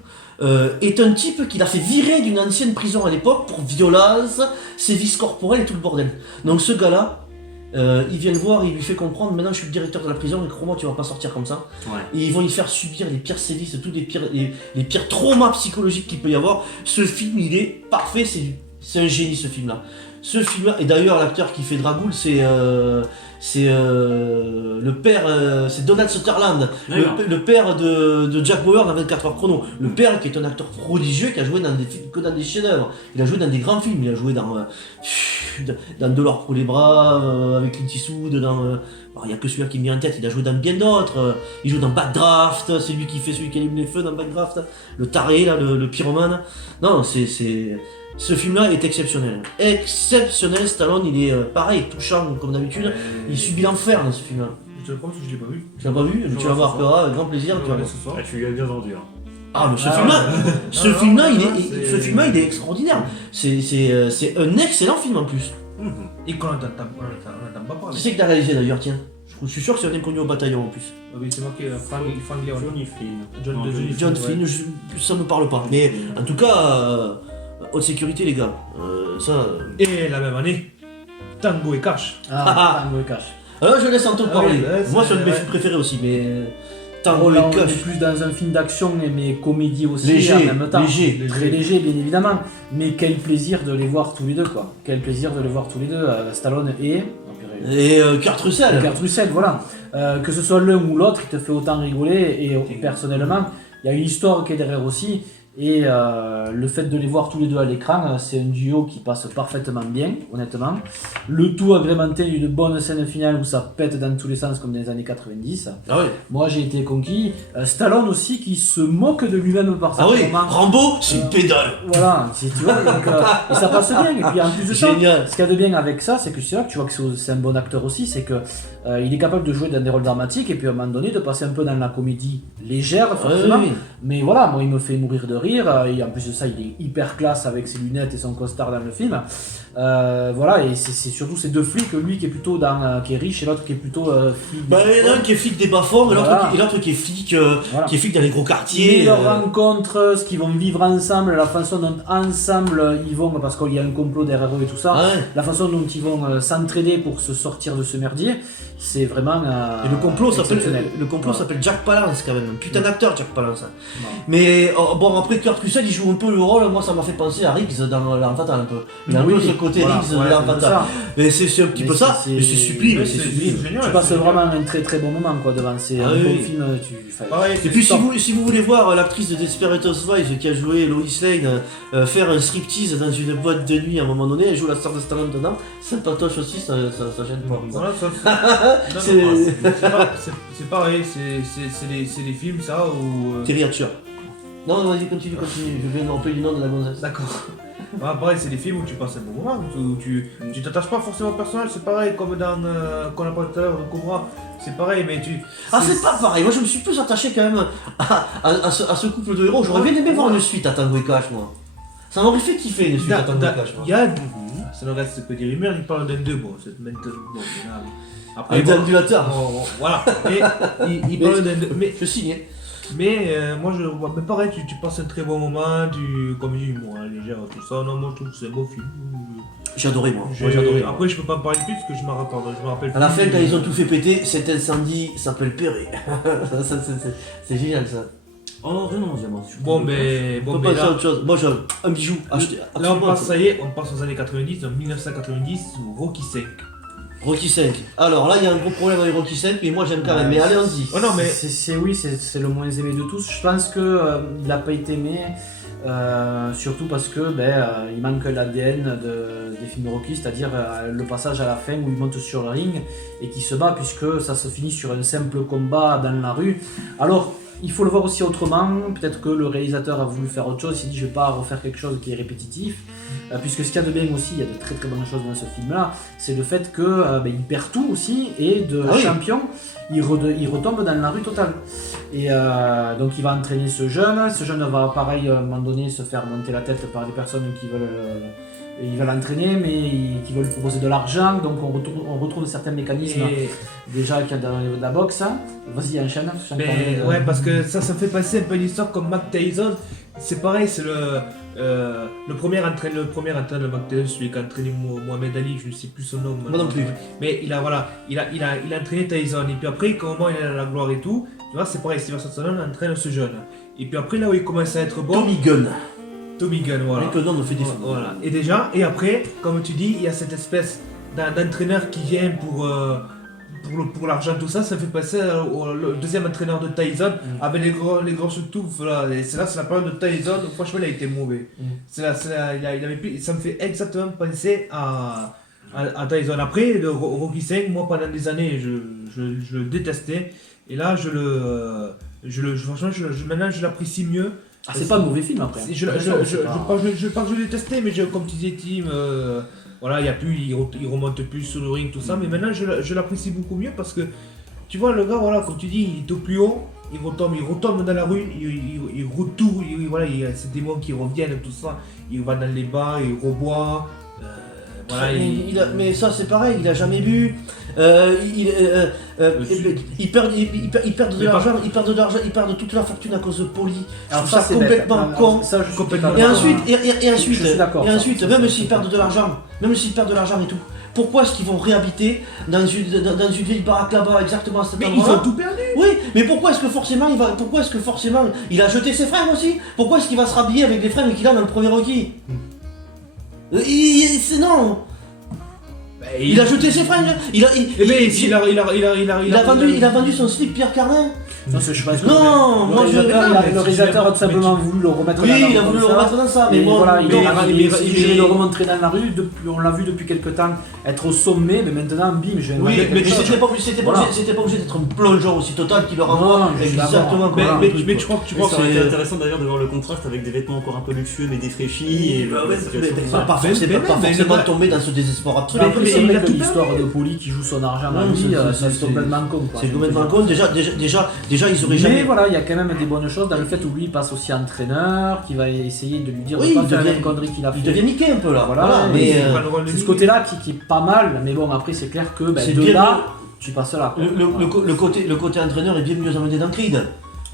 est un type qu'il a fait virer d'une ancienne prison à l'époque pour violence, sévices corporels et tout le bordel. Donc ce gars-là, il vient le voir, il lui fait comprendre, maintenant je suis le directeur de la prison et crois-moi tu vas pas sortir comme ça. Et ils vont y faire subir les pires sévices, tous les pires traumas psychologiques qu'il peut y avoir. Ce film il est parfait, c'est un génie ce film-là. Ce film-là, et d'ailleurs l'acteur qui fait Dragoul c'est le père, c'est Donald Sutherland, le père de Jack Bauer dans 24 heures chrono. Le père qui est un acteur prodigieux qui a joué dans des films, que dans des chefs-d'œuvre. Il a joué dans des grands films, il a joué dans De l'or pour les bras, avec Clint Eastwood, il n'y a que celui-là qui me vient en tête, il a joué dans bien d'autres, il joue dans Backdraft, c'est lui qui fait celui qui allume les feux dans Backdraft, le taré là, le pyromane. Non, ce film-là est exceptionnel. Exceptionnel, Stallone, il est pareil, touchant comme d'habitude. Il subit l'enfer dans ce film-là. Je te le promets que je l'ai pas vu. Tu l'as pas vu? Tu vas voir, avec grand plaisir. Tu vas voir. Ce soir. Tu lui as bien vendu. Ah, mais ce film-là, il est extraordinaire. C'est un excellent film en plus. Et qu'on n'entend pas parler. Qui c'est que t'as réalisé d'ailleurs, tiens? Je suis sûr que c'est un inconnu au bataillon en plus. Oui, c'est marqué Frank Leone. John Flynn, ça me parle pas. Mais en tout cas, haute sécurité les gars. Et la même année, Tango et Cash. Tango et Cash. Alors je laisse Anto parler. Moi c'est un de mes ouais. films préférés aussi, mais Tango Là, et on est Cash. plus dans un film d'action, mais comédie aussi Léger, en même temps. léger. Très léger, bien évidemment. Mais quel plaisir de les voir tous les deux, quoi. Quel plaisir de les voir tous les deux, Stallone et Kurt Russell. Kurt Russell, voilà. Que ce soit l'un ou l'autre, il te fait autant rigoler. Et personnellement, il y a une histoire qui est derrière aussi. Et le fait de les voir tous les deux à l'écran, c'est un duo qui passe parfaitement bien, honnêtement. Le tout agrémenté d'une bonne scène finale où ça pète dans tous les sens comme dans les années 90. Ah oui. Moi j'ai été conquis. Stallone aussi qui se moque de lui-même par Ah oui. certains moments. Rambo, c'est une pédale. Voilà, tu vois, donc, et ça passe bien. Et puis en plus de ça, Génial. ce qu'il y a de bien avec ça, c'est que c'est là que tu vois que c'est un bon acteur aussi, c'est que il est capable de jouer dans des rôles dramatiques et puis à un moment donné de passer un peu dans la comédie légère, forcément. Oui. Mais voilà, moi il me fait mourir de rire, et en plus de ça il est hyper classe avec ses lunettes et son costard dans le film. Voilà, et c'est surtout ces deux flics, lui qui est plutôt qui est riche et l'autre qui est plutôt flic. Il y en a un qui est flic des bas-fonds et Voilà. l'autre qui est flic Voilà. qui est flic dans les gros quartiers. Et leur rencontre, ce qu'ils vont vivre ensemble, la façon dont ensemble ils vont, parce qu'il y a un complot derrière eux et tout ça, Ah ouais. la façon dont ils vont s'entraider pour se sortir de ce merdier, c'est vraiment Et le complot exceptionnel. s'appelle Jack Palance quand même, un putain d'acteur Jack Palance. Ouais. Mais bon après après Kurt Russell il joue un peu le rôle, moi ça m'a fait penser à Riggs dans L'Arme Fatale un peu. Il a un Oui, peu ce côté voilà, Riggs de ouais, L'Arme c'est Fatale. ça. Mais c'est un petit Mais peu ça, c'est- mais c'est sublime, mais c'est c'est sublime. génial. Tu passes c'est vraiment un très très bon moment quoi devant. C'est Ah un oui, bon oui. film. Pareil, Et c'est puis top. si vous voulez voir l'actrice de Desperate Housewives qui a joué Lois Lane faire un striptease dans une boîte de nuit à un moment donné, elle joue la star de Stallone dedans, sympatoche aussi, ça gêne pas. Voilà, ça, C'est- non, c'est pareil, c'est des films ça où. Terry Hatcher. Non, vas-y, continue, je viens de rappeler le nom de la gonzesse. D'accord. Pareil, c'est des films où tu passes un bon moment, où tu t'attaches pas forcément au personnage, c'est pareil comme dans qu'on a parlé tout à l'heure de Cobra, c'est pareil, mais tu. Ah, c'est pas pareil, moi je me suis plus attaché quand même à ce couple de héros, j'aurais bien aimé voir une suite à Tango et Cash, moi. Ça m'aurait fait kiffer une suite à Tango et Cash, moi. Il y a. Ça ne reste que des rumeurs, ils parlent d'un 2, bon, c'est maintenant. Bon, après, Avec bon, l'ambulateur. voilà, mais ils parlent d'un 2. Mais Je signe. moi je vois, mais pareil, tu passes un très bon moment, comme je dis, moi, légère, tout ça, non, moi je trouve que c'est un beau film. J'ai adoré, moi. J'ai- Moi, j'ai adoré. Après, je peux pas en parler plus parce que je me rappelle. À la plus, fin, quand mais- ils ont tout fait péter, cet incendie s'appelle Perret. C'est génial ça. Oh, rien à dire, moi. Bon, mais On peut mais passer à là, autre chose. Moi, j'ai un bijou acheté. là on absolument. passe, ça y est, on passe aux années 90, en 1990, où Rocky 5. Rocky 5. Alors là, il y a un gros problème avec Rocky 5, mais moi j'aime quand même. Mais allez-y. Oh non, mais C'est le moins aimé de tous. Je pense que il n'a pas été aimé. Surtout parce que il manque l'ADN des films Rocky, c'est-à-dire le passage à la fin où il monte sur le ring et qui se bat, puisque ça se finit sur un simple combat dans la rue. Alors, il faut le voir aussi autrement. Peut-être que le réalisateur a voulu faire autre chose, il s'est dit je vais pas refaire quelque chose qui est répétitif. Puisque ce qu'il y a de bien aussi, il y a de très très bonnes choses dans ce film-là, c'est le fait que il perd tout aussi, et de Ah oui. champion, il retombe dans la rue totale. Et donc il va entraîner ce jeune va pareil à un moment donné se faire monter la tête par des personnes qui veulent l'entraîner, mais qui veulent lui proposer de l'argent, donc on retrouve certains mécanismes et- déjà qu'il y a dans de la boxe. Vas-y, enchaîne. mais ouais, parce que ça me fait passer un peu une histoire comme Mac Tyson. C'est pareil, c'est le premier entraîneur de Mac Tyson, celui qui a entraîné Mohamed Ali, je ne sais plus son nom. Moi non plus. Mais il a entraîné Tyson, et puis après, comment il a la gloire et tout, tu vois, c'est pareil, Sylvester Stallone entraîne ce jeune. Et puis après, là où il commence à être bon, Tommy Gunn. Tommy Gunn, voilà. Avec le nom me fait des fous. Voilà. Et après, comme tu dis, il y a cette espèce d'entraîneur qui vient pour l'argent, tout ça, ça fait passer au deuxième entraîneur de Tyson avec les grosses touffes. Là. Et c'est la période de Tyson, franchement, il a été mauvais. Il avait plus, ça me fait exactement penser à Tyson. Après, le Rocky 5, moi, pendant des années, je le détestais. Et là, franchement, maintenant, je l'apprécie mieux. Ah, c'est pas un mauvais film après. Je pas que je le détestais, mais comme tu disais, Tim, voilà, il remonte plus sur le ring, tout ça, mais maintenant je l'apprécie beaucoup mieux parce que tu vois, le gars, voilà, comme tu dis, il est au plus haut, il retombe dans la rue, il retourne, voilà, il y a ces démons qui reviennent, tout ça, il va dans les bars, il reboit. Voilà, Mais ça c'est pareil, il a jamais bu. Ils perdent de l'argent, ils perdent toute leur fortune à cause de Poli. Je trouve ça c'est complètement bête. con. Ça, je suis Complètement. pas Et d'accord. ensuite, Je suis d'accord, ça. même Ça, s'ils perdent de l'argent, et tout, pourquoi est-ce qu'ils vont réhabiter dans une vieille baraque là-bas exactement à cet mais ils endroit-là ont tout perdu. Oui, mais pourquoi est-ce que forcément il a jeté ses fringues aussi? Pourquoi est-ce qu'il va se rhabiller avec les fringues qu'il a dans le premier Rocky? C'est non. Il a jeté ses fringues. Il a vendu son slip Pierre Cardin. Non, je pense que Non, moi je. le réalisateur a tout simplement voulu le remettre dans la Oui, il a rue voulu le comme ça. remettre dans ça, Mais mais bon, voilà, il non, est le remontrer dans la rue, on l'a vu depuis quelques temps être au sommet, mais maintenant, bim, je viens de Oui, mettre mais quelque chose. c'était Voilà. pas obligé d'être un plongeon aussi total qui leur Non, envoie je suis exactement d'accord. comme Mais un truc, tu crois que Ça aurait été c'est- intéressant d'ailleurs de voir le contraste avec des vêtements encore un peu luxueux mais défraîchis et Bah la ouais, situation. mais pas forcément tomber dans ce désespoir absolu. Après, mais c'est il vrai a que tout l'histoire perdu. de Poli qui joue son argent Non, à lui, c'est- c'est complètement con. quoi. C'est complètement con. Déjà, ils auraient Mais jamais. voilà, il y a quand même des bonnes choses dans le fait où lui il passe aussi entraîneur, qui va essayer de lui dire Oui, de pas il faire la devient- même connerie qu'il a fait. Il devient Mickey un peu là. Voilà, mais et euh, c'est ce côté-là qui est pas mal, mais bon, après c'est clair que C'est de bien là, tu passes là. quoi. le côté entraîneur est bien mieux amené dans Creed.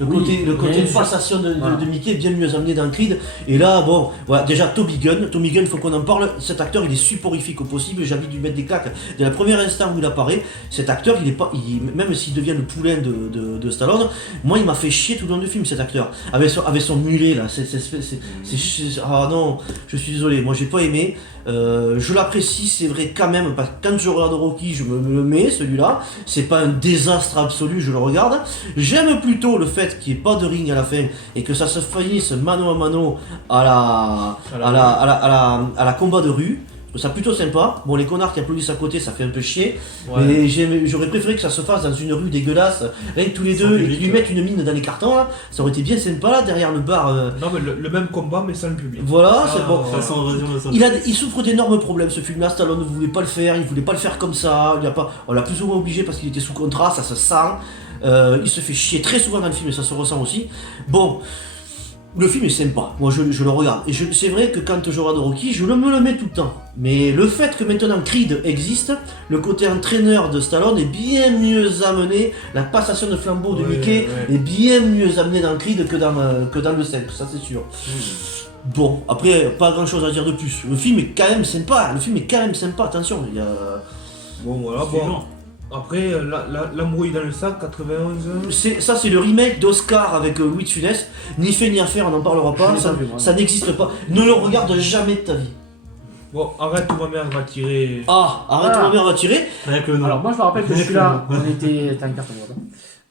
Le Oui, côté bien de sûr. passation de Voilà. Mickey est bien mieux amené dans Creed. Et là, bon, voilà, déjà Tommy Gunn, faut qu'on en parle. Cet acteur, il est supporifique au possible. J'ai envie de lui mettre des claques. Dès le premier instant où il apparaît, cet acteur, il est pas, même s'il devient le poulain de Stallone, moi, il m'a fait chier tout le long du film, cet acteur. Avec son mulet là, ah non, je suis désolé, moi j'ai pas aimé. Je l'apprécie, c'est vrai quand même, parce que quand je regarde Rocky, je me le mets, celui-là. C'est pas un désastre absolu, je le regarde. J'aime plutôt le fait qu'il n'y ait pas de ring à la fin et que ça se finisse mano à mano à la combat de rue. Je trouve ça plutôt sympa. Bon, les connards qui applaudissent à côté, ça fait un peu chier. Ouais. Mais j'aurais préféré que ça se fasse dans une rue dégueulasse, rien que tous les Sans deux, et public, qu'ils lui ouais. mettent une mine dans les cartons là. Ça aurait été bien sympa là, derrière le bar. Non, mais le même combat, mais sans le public. Voilà, c'est Ah, bon. De toute façon, invasion de San Il souffre d'énormes problèmes ce film-là. Stallone ne voulait pas le faire, il voulait pas le faire comme ça. On l'a plus ou moins obligé parce qu'il était sous contrat, ça se sent. Il se fait chier très souvent dans le film et ça se ressent aussi. Bon, le film est sympa, moi je le regarde. Et c'est vrai que quand je regarde Rocky, je me le mets tout le temps. Mais le fait que maintenant Creed existe, le côté entraîneur de Stallone est bien mieux amené. La passation de flambeau de Ouais, Mickey ouais. est bien mieux amenée dans Creed que dans le 5, ça c'est sûr. Bon, après, pas grand chose à dire de plus. Le film est quand même sympa, attention, il y a... Bon, voilà, bon. Suivant. Après, l'embrouille dans le sac, 91. Ça c'est le remake d'Oscar avec Louis de Funès. Ni fait ni à faire, on n'en parlera pas, Je l'ai ça, pas vu, moi. ça n'existe pas. Ne le regarde jamais de ta vie. Bon, arrête où ma mère va tirer. Ah, arrête, Ah. ma mère va tirer. Rien que le nom. Alors moi je me rappelle que Rien celui-là, que le nom. on était. T'as une carte,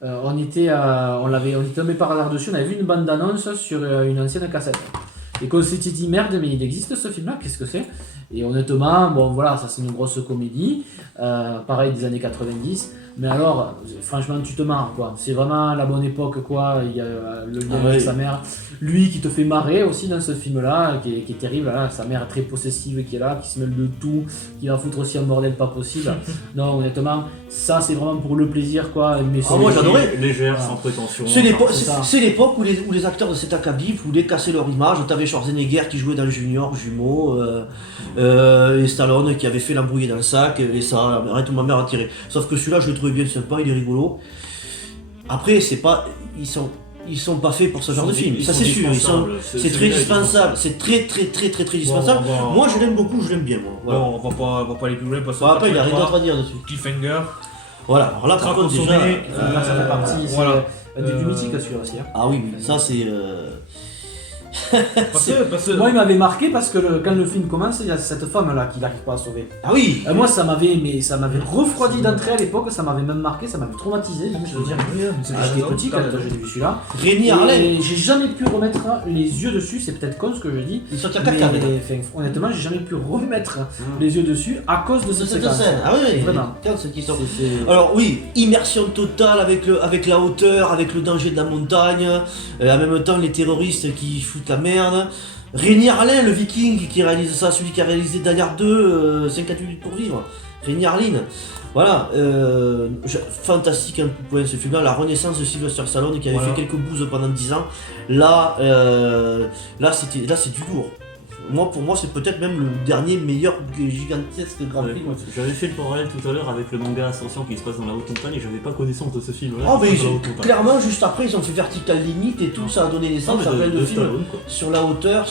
on était, on était tombé par hasard dessus, on avait vu une bande d'annonce sur une ancienne cassette. Et qu'on s'était dit merde, mais il existe ce film-là, qu'est-ce que c'est? Et honnêtement, bon voilà, ça c'est une grosse comédie, pareil des années 90. Mais alors, franchement, tu te marres quoi. C'est vraiment la bonne époque quoi. Il y a le lien Ah ouais. avec sa mère, lui qui te fait marrer aussi dans ce film-là, qui est terrible. Là. Sa mère très possessive qui est là, qui se mêle de tout, qui va foutre aussi un bordel pas possible. Non, honnêtement, ça c'est vraiment pour le plaisir quoi. Mais Ah, moi, j'adorais. Légère, Ah. sans prétention. C'est l'époque, c'est ça. c'est l'époque où les acteurs de cet acabit voulaient casser leur image. T'avais Schwarzenegger qui jouait dans le Junior, Jumeaux, et Stallone qui avait fait l'embrouillé dans le sac, et ça, arrête où ma mère a tiré. Sauf que celui-là, je le trouvais bien sympa, il est rigolo. Après, c'est pas. Ils sont pas faits pour ce genre de film, Ils ça sont c'est sûr. dispensables. C'est très dispensable, c'est très dispensable. Bon, on va- Moi je l'aime beaucoup, je l'aime bien moi. Voilà. Bon, on va pas aller plus loin parce que. Bon, après il y a rien d'autre à dire dessus. Cliffhanger. Voilà, alors là par Trappe contre au déjà. sommet. Là, ça fait partie. C'est Voilà. du mythique celui-là aussi. Hein. Ah oui, ça c'est. Parce que. Moi, il m'avait marqué parce que quand le film commence, il y a cette femme-là qui n'arrive pas à sauver. Ah oui. Moi, ça m'avait refroidi d'entrée à l'époque, ça m'avait même marqué, ça m'avait traumatisé, même je veux dire. J'étais petit quand j'ai vu celui-là. Rémi Harlem. Et j'ai jamais pu remettre les yeux dessus, c'est peut-être con ce que je dis. Ils sont à Mais 4 enfin, honnêtement, j'ai jamais pu remettre les yeux dessus à cause de de cette cette séquence. scène. Ah oui, Vraiment. c'est qui sont. C'est- Alors oui, immersion totale avec la hauteur, avec le danger de la montagne, en même temps les terroristes qui foutent la merde. Rémi Harlin, le viking qui réalise ça, celui qui a réalisé Die Hard 2, 58 minutes pour vivre. Rémi Harlin. Voilà, fantastique un point ce film-là, la renaissance de Sylvester Stallone qui avait Voilà. fait quelques bouses pendant 10 ans. Là c'est du lourd. Pour moi, c'est peut-être même le dernier meilleur gigantesque grand Ouais, film. J'avais fait le parallèle tout à l'heure avec le manga Ascension qui se passe dans la haute montagne et j'avais pas connaissance de ce film-là. Oh, mais qui se passe dans la haute montagne. clairement, juste après, ils ont fait Vertical Limit et tout, ça a donné Non, naissance mais à plein de films Stallone, quoi. sur la hauteur,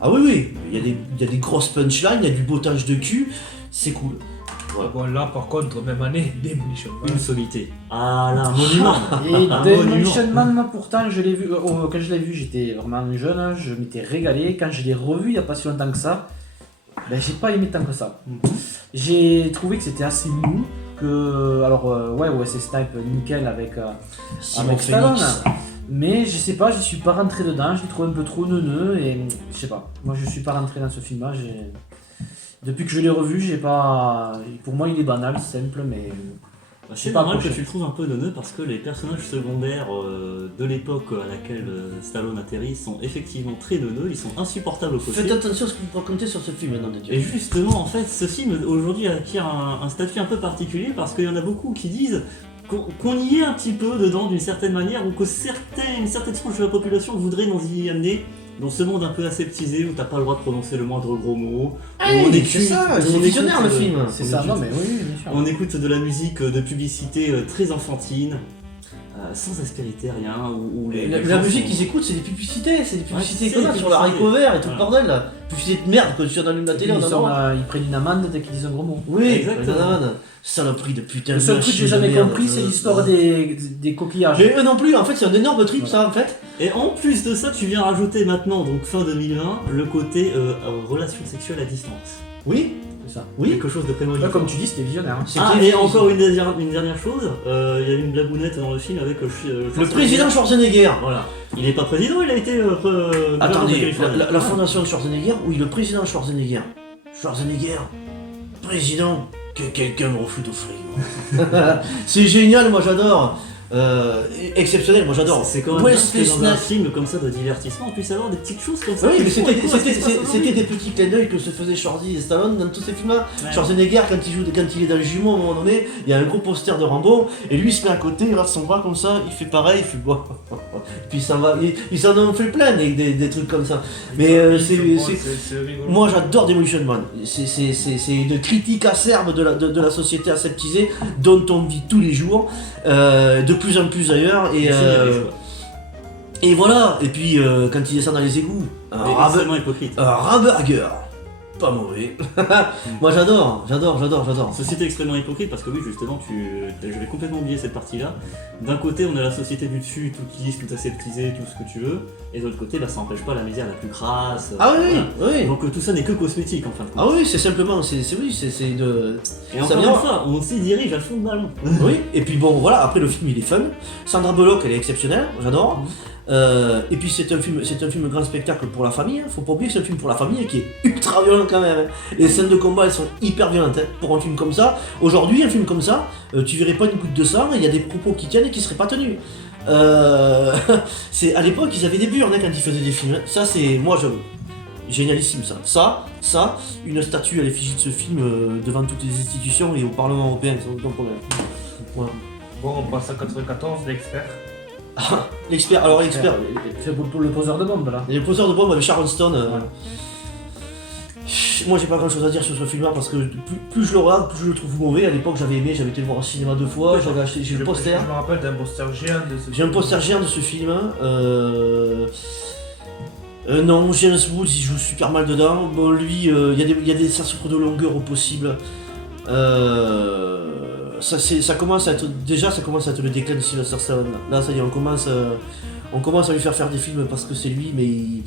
Ah oui, il y a des grosses punchlines, il y a du bottage de cul, c'est cool. Bon, là, par contre, même année, Demolition Man. Une sommité. Ah là, un monument. Et Un Demolition monument. Man, pourtant, je l'ai vu, quand je l'ai vu, j'étais vraiment jeune, je m'étais régalé. Quand je l'ai revu il n'y a pas si longtemps que ça, ben, j'ai pas aimé tant que ça. J'ai trouvé que c'était assez mou, que. Alors, ouais, c'est Snipe nickel avec Simon Stallone. Phoenix. Mais je sais pas, je suis pas rentré dedans, je l'ai trouvé un peu trop neuneux et je sais pas. Moi, je suis pas rentré dans ce film-là. Depuis que je l'ai revu, j'ai pas. Pour moi, il est banal, simple, mais. Bah, C'est c'est pas pas mal que accroché. tu le trouves un peu neuneux parce que les personnages secondaires de l'époque à laquelle Stallone atterrit sont effectivement très neuneux, ils sont insupportables au Faites possible. attention à ce que vous racontez sur ce film, maintenant, de Dieu. Et justement, en fait, ce film aujourd'hui acquiert un statut un peu particulier parce qu'il y en a beaucoup qui disent qu'on y est un petit peu dedans d'une certaine manière ou que une certaine tranche de la population voudrait nous y amener dans ce monde un peu aseptisé où t'as pas le droit de prononcer le moindre gros mot. C'est ça, c'est visionnaire le film. C'est ça, non, mais oui, bien sûr. On écoute de la musique de publicité très enfantine. sans aspérité, rien. Où La gens musique sont- qu'ils écoutent, c'est des publicités c'est qu'on a des sur la publicités. haricot vert et tout le Voilà. bordel là. Publicité de merde que tu allumes la télé, on en a. Ils prennent une amende dès qu'ils disent un gros mot. Oui, Exactement. saloperie de putain Le de seul truc que j'ai machine de jamais merde. compris, c'est l'histoire des coquillages. Mais eux non plus, en fait, c'est un énorme trip ça en fait. Et en plus de ça, tu viens rajouter maintenant, donc fin 2020, le côté relation sexuelle à distance. Oui, C'est ça. oui. Quelque chose de prémonitoire. Là, comme tu dis, c'était visionnaire. Hein. C'est Ah, qui- et encore une dernière chose, il y a une blagounette dans le film avec Le président Schwarzenegger. Voilà. Il n'est pas président, il a été. gouverneur de Attendez, Californie. la fondation de Schwarzenegger, oui, le président Schwarzenegger. Schwarzenegger, président, que quelqu'un me refoute au frigo. C'est génial, moi j'adore. Exceptionnel, moi j'adore. C'est quand même bien Wesley que dans un Snipes. film comme ça de divertissement, on puisse avoir des petites choses comme ça. Oui, qui mais font c'était écho à ce qui se passe aujourd'hui. c'était des petits clins d'œil que se faisaient Schwarzy et Stallone dans tous ces films-là. Ouais. Schwarzenegger, quand il est dans le jumeau, à un moment donné, il y a un gros poster de Rambo, et lui il se met à côté, il rate son bras comme ça, il fait pareil, il fait bon. Puis ça va, il s'en en fait plein avec des trucs comme ça. Mais c'est rigolo. moi j'adore Demolition Man. C'est une critique acerbe de la société aseptisée dont on vit tous les jours, de plus en plus d'ailleurs. Mais c'est bien, quoi. Et voilà, et puis quand il descend dans les égouts, un Mais rabe- extrêmement hypocrite. un hamburger, pas mauvais. Moi j'adore. Société extrêmement hypocrite parce que oui, justement, j'avais complètement oublié cette partie-là. D'un côté, on a la société du dessus, tout lisse, tout aseptisé, tout ce que tu veux, et de l'autre côté, bah, ça n'empêche pas la misère la plus crasse. Ah oui, voilà. oui. Donc tout ça n'est que cosmétique en fin de compte. Ah oui, c'est simplement, c'est de... Et ça encore vient- une fois, on s'y dirige à fond de ballon. Oui, et puis bon, voilà, après le film il est fun. Sandra Bullock, elle est exceptionnelle, j'adore. Et puis c'est un film grand spectacle pour la famille, hein. Faut pas oublier que c'est un film pour la famille qui est ultra violent quand même. Hein. Les scènes de combat elles sont hyper violentes hein, pour un film comme ça. Aujourd'hui, un film comme ça, tu verrais pas une goutte de sang, il y a des propos qui tiennent et qui seraient pas tenus. C'est, à l'époque, ils avaient des burnes hein, quand ils faisaient des films. Hein. Ça, c'est. Moi, génialissime ça. Ça, une statue à l'effigie de ce film devant toutes les institutions et au Parlement européen, sans aucun problème. Voilà. Bon, on passe à 94, l'expert. L'expert, alors l'expert, C'est pour le poseur de bombe là. les poseurs de bombes avec Sharon Stone. Moi j'ai pas grand chose à dire sur ce film là parce que plus je le regarde, plus je le trouve mauvais. À l'époque j'avais aimé, j'avais été le voir au cinéma 2 fois, j'avais acheté, j'ai le poster. Je me rappelle d'un poster géant de ce J'ai un poster géant de ce film. Non, James Woods il joue super mal dedans. Bon lui, ça souffre de longueur au possible. Ça commence à être le déclin de Sylvester Stallone. Là ça y est, on commence à lui faire des films parce que c'est lui, mais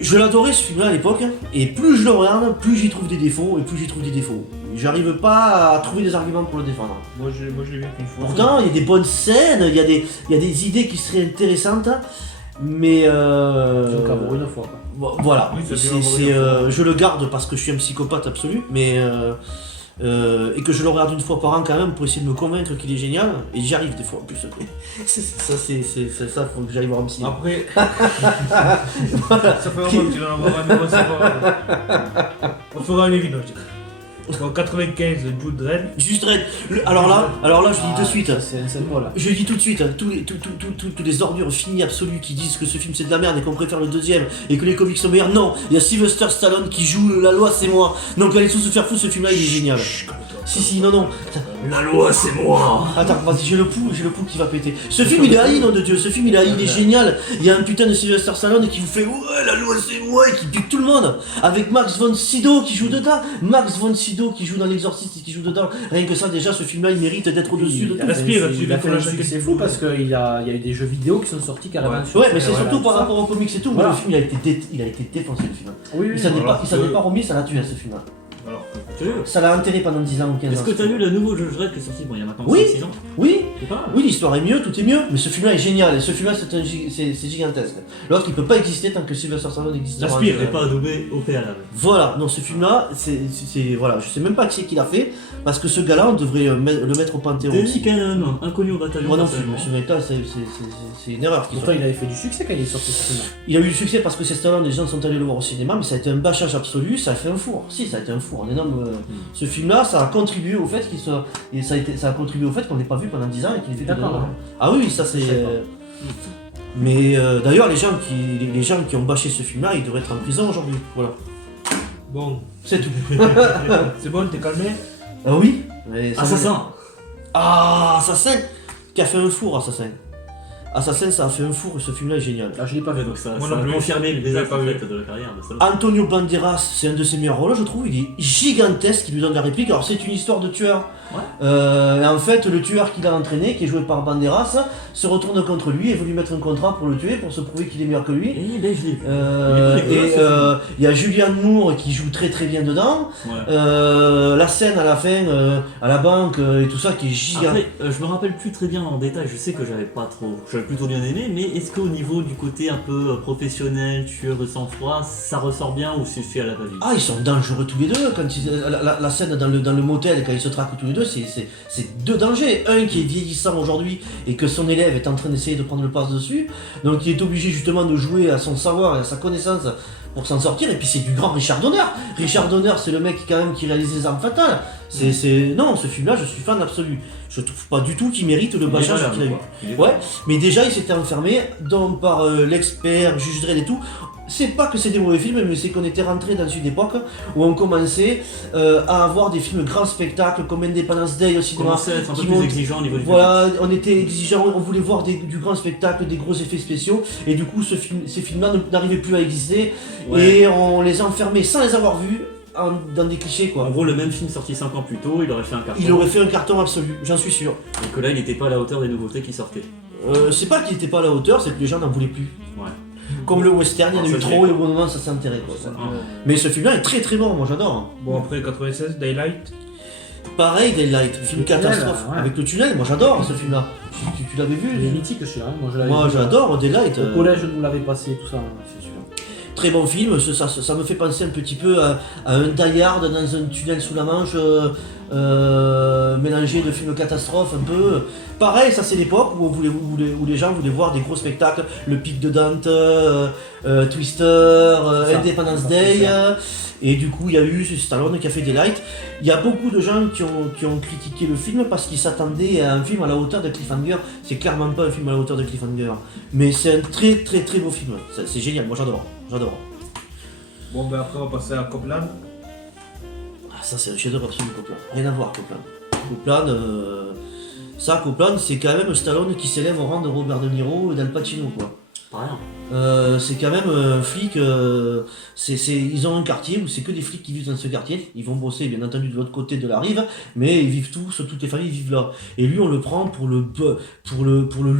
je l'adorais ce film-là à l'époque, hein, et plus je le regarde, plus j'y trouve des défauts, J'arrive pas à trouver des arguments pour le défendre. Moi je l'ai vu qu'une fois. Pourtant, il y a des bonnes scènes, il y a des idées qui seraient intéressantes, mais J'ai encore pour une fois. Quoi. voilà. Oui, ça fait C'est, encore une fois. je le garde parce que je suis un psychopathe absolu, mais et que je le regarde une fois par an quand même pour essayer de me convaincre qu'il est génial, et j'y arrive des fois en plus. C'est ça, faut que j'aille voir un psy. Après, ça fait un moment que tu vas en avoir un nouveau savoir. On fera les vidéos. En 95, Jude Dredd. Juste Dredd. Alors là, je dis tout de suite. C'est un symbole. Je dis tout de suite, hein, tous les ordures finies absolues qui disent que ce film c'est de la merde et qu'on préfère le deuxième et que les comics sont meilleurs. Non, il y a Sylvester Stallone qui joue La Loi c'est moi. Donc allez tous se faire foutre, ce film là il est génial. Si, non. La loi, c'est moi. Attends, vas-y, j'ai le pouls qui va péter. Ce film il est haï, nom de Dieu, ce film il est haï, il est génial. Il y a un putain de Sylvester Stallone qui vous fait ouais, la loi c'est moi et qui pique tout le monde. Avec Max von Sydow qui joue dedans. Max von Sydow qui joue dans L'Exorciste et qui joue dedans. Rien que ça, déjà, ce film là il mérite d'être au-dessus de tout. Il a fait un succès fou parce qu'il y a eu des jeux vidéo qui sont sortis carrément. Ouais. sur Ouais, mais ce- c'est voilà, surtout par ça. rapport aux comics et tout. Voilà. Mais le film il a été défoncé le film. Oui, oui. Il s'en est alors pas remis, ça l'a tué ce film là. Alors que Ça l'a enterré pendant 10 ans ou 15 ans. Est-ce que t'as vu le nouveau Judge Dredd qui est sorti, bon il y a maintenant Oui. 6 ans? Oui, C'est pas mal. oui, l'histoire est mieux, tout est mieux, mais ce film là est génial et ce film là c'est gigantesque. L'autre il peut pas exister tant que Sylvester Stallone existera. L'aspire n'est pas adoubé au préalable. Voilà, non, ce film là, voilà, je sais même pas qui c'est qui l'a fait, parce que ce gars là on devrait le mettre au Panthéon. Danny Cannon, inconnu au bataillon. Moi non plus, personnellement. ce mec là c'est une erreur qu'il Pourtant, soit. il avait fait du succès quand il est sorti ce film. Il a eu du succès parce que c'est Stallone, les gens sont allés le voir au cinéma, mais ça a été un bâchage absolu, ça a fait un four. Si, ça a été un four, un énorme. Ce film là, ça a contribué au fait qu'il soit. Et ça a contribué au fait qu'on l'ait pas vu pendant 10 ans et qu'il ait fait que D'accord, dalle. ouais. Ah oui, ça c'est. Je sais pas. Mais d'ailleurs, les gens qui ont bâché ce film là, ils devraient être en prison aujourd'hui. Voilà, bon, c'est tout. c'est bon, t'es calmé. Ah oui mais ça Assassin. Ah, Assassin. qui a fait un four, Assassin. Assassin, ça a fait un four et ce film-là est génial. Ah, je l'ai pas vu. Donc ça Moi a non plus. confirmé le Je désastre l'ai en pas fait, de la carrière de Stallone. Antonio Banderas, c'est un de ses meilleurs rôles, je trouve. Il est gigantesque, il lui donne la réplique. Alors, c'est une histoire de tueur. Ouais. Et en fait, le tueur qu'il a entraîné, qui est joué par Banderas, se retourne contre lui et veut lui mettre un contrat pour le tuer, pour se prouver qu'il est meilleur que lui. Et ben je l'ai vu. Il y a Julianne Moore qui joue très très bien dedans. Ouais. La scène à la fin, à la banque et tout ça, qui est gigant. Après, je me rappelle plus très bien en détail, je sais que j'avais plutôt bien aimé, mais est-ce qu'au niveau du côté un peu professionnel, tueur de sang-froid, ça ressort bien ou c'est fait à la va-vite? Ah, ils sont dangereux tous les deux. Quand la scène dans le motel, quand ils se traquent tous les deux, c'est deux dangers. Un qui est vieillissant aujourd'hui et que son élève est en train d'essayer de prendre le pas dessus, donc il est obligé justement de jouer à son savoir et à sa connaissance pour s'en sortir. Et puis c'est du grand Richard Donner. Richard Donner, c'est le mec quand même qui réalise Les Armes Fatales. Non, ce film-là, je suis fan absolu. Je trouve pas du tout qu'il mérite le bâchage qu'il a eu. Ouais, mais déjà il s'était enfermé donc par l'expert, Juge Dredd et tout. C'est pas que c'est des mauvais films, mais c'est qu'on était rentré dans une époque où on commençait à avoir des films grands spectacles comme Independence Day au On cinéma. commençait à être un peu qui plus montent- exigeant au niveau du Voilà, on était exigeants, on voulait voir du grand spectacle, des gros effets spéciaux, et du coup ces films-là n'arrivaient plus à exister, Ouais. et on les enfermait sans les avoir vus dans des clichés En quoi. gros, le même film sorti 5 ans plus tôt, il aurait fait un carton. Il aurait fait un carton absolu, j'en suis sûr. Et que là, il n'était pas à la hauteur des nouveautés qui sortaient. C'est pas qu'il était pas à la hauteur, c'est que les gens n'en voulaient plus. Ouais. Comme le western, il y en a Ah, eu ça, trop c'est- et au bout d'un moment ça s'est enterré quoi. Ouais. Mais ce film-là est très très bon, moi j'adore. Bon, après 96, Daylight. Pareil, Daylight, film Le tunnel, catastrophe. ouais. Avec le tunnel, moi j'adore ce film-là. Tu l'avais Il est vu mythique celui-là, hein. Moi je l'avais Moi vu, j'adore Daylight. Au collège, nous l'avait passé, tout ça, hein, c'est sûr. Très bon film, ça me fait penser un petit peu à un Die Hard dans un tunnel sous la Manche, mélangé de films catastrophes un peu. Pareil, ça c'est l'époque où les gens voulaient voir des gros spectacles, Le Pic de Dante, Twister, C'est ça. Independence C'est Day, ça. et du coup il y a eu Stallone qui a fait Daylight. Il y a beaucoup de gens qui ont critiqué le film parce qu'ils s'attendaient à un film à la hauteur de Cliffhanger. C'est clairement pas un film à la hauteur de Cliffhanger, mais c'est un très très très beau film, c'est génial, moi j'adore. Bon, ben après, on va passer à Copland. Ah, ça c'est un chef-d'œuvre absolu, Copland. Rien à voir, Copland. Copland, c'est quand même Stallone qui s'élève au rang de Robert De Niro et d'Al Pacino, quoi. Pas rien. C'est quand même un flic. Ils ont un quartier où c'est que des flics qui vivent dans ce quartier. Ils vont bosser, bien entendu, de l'autre côté de la rive, mais ils vivent tous, toutes les familles vivent là. Et lui, on le prend pour le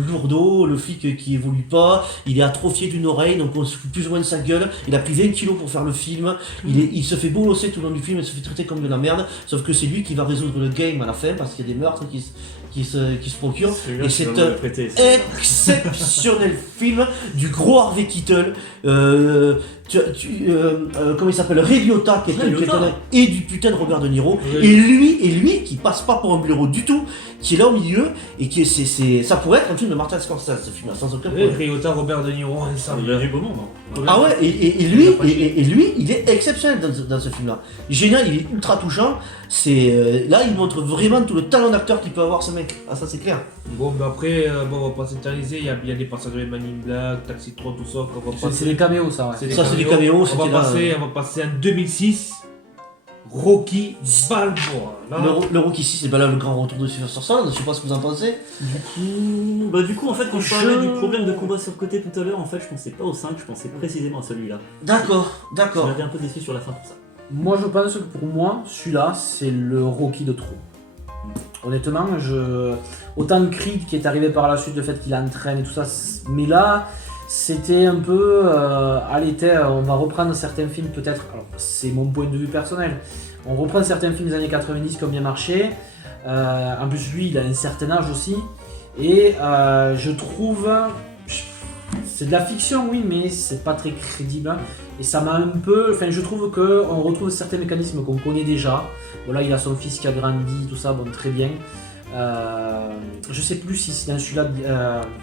lourdeau, le flic qui évolue pas. Il est atrophié d'une oreille, donc on se fout plus ou moins de sa gueule. Il a pris 20 kilos pour faire le film. Il se fait bolosser tout le long du film, il se fait traiter comme de la merde. Sauf que c'est lui qui va résoudre le game à la fin parce qu'il y a des meurtres qui se procurent. Celui-là, Et je c'est dois me un le prêter, celui-là. exceptionnel film du gros Harvey Keitel, comment il s'appelle, Ray Liotta qui est Ray Liotta. et du putain de Robert De Niro, Oui. et lui qui passe pas pour un blaireau du tout, qui est là au milieu et qui ça pourrait être un film de Martin Scorsese, ce film là, sans aucun problème. Ryota, Robert De Niro, ça. Il y a du beau monde. Hein. Ah ouais, et lui, il est exceptionnel dans ce film-là. Génial, il est ultra touchant. Là, il montre vraiment tout le talent d'acteur qu'il peut avoir, ce mec. Ah, ça, c'est clair. Bon, ben après, on va pas s'éterniser. Il y a bien des passages de Man in Black, Taxi 3, tout ça. qu'on va C'est passer. des caméos, ça, ouais. Ça, c'est des caméos, On c'était va là, passer en 2006. Rocky Balboa. Là, Le Rocky 6, c'est là le grand retour de Sylvester Stallone. Je sais pas ce que vous en pensez. Du coup, en fait, quand je parlais du problème de combat sur le côté tout à l'heure, en fait, je pensais pas au 5, je pensais précisément à celui-là. D'accord. Je m'avais un peu déçu sur la fin pour ça. Moi, je pense que pour moi, celui-là, c'est le Rocky de trop. Honnêtement, autant Creed qui est arrivé par la suite, le fait qu'il entraîne et tout ça, mais là, c'était un peu on va reprendre certains films peut-être, alors c'est mon point de vue personnel, on reprend certains films des années 90 qui ont bien marché, en plus lui il a un certain âge aussi, et je trouve, c'est de la fiction oui, mais c'est pas très crédible, et ça m'a un peu, je trouve qu'on retrouve certains mécanismes qu'on connaît déjà. Voilà, il a son fils qui a grandi, tout ça, bon, très bien. Je sais plus si dans celui-là,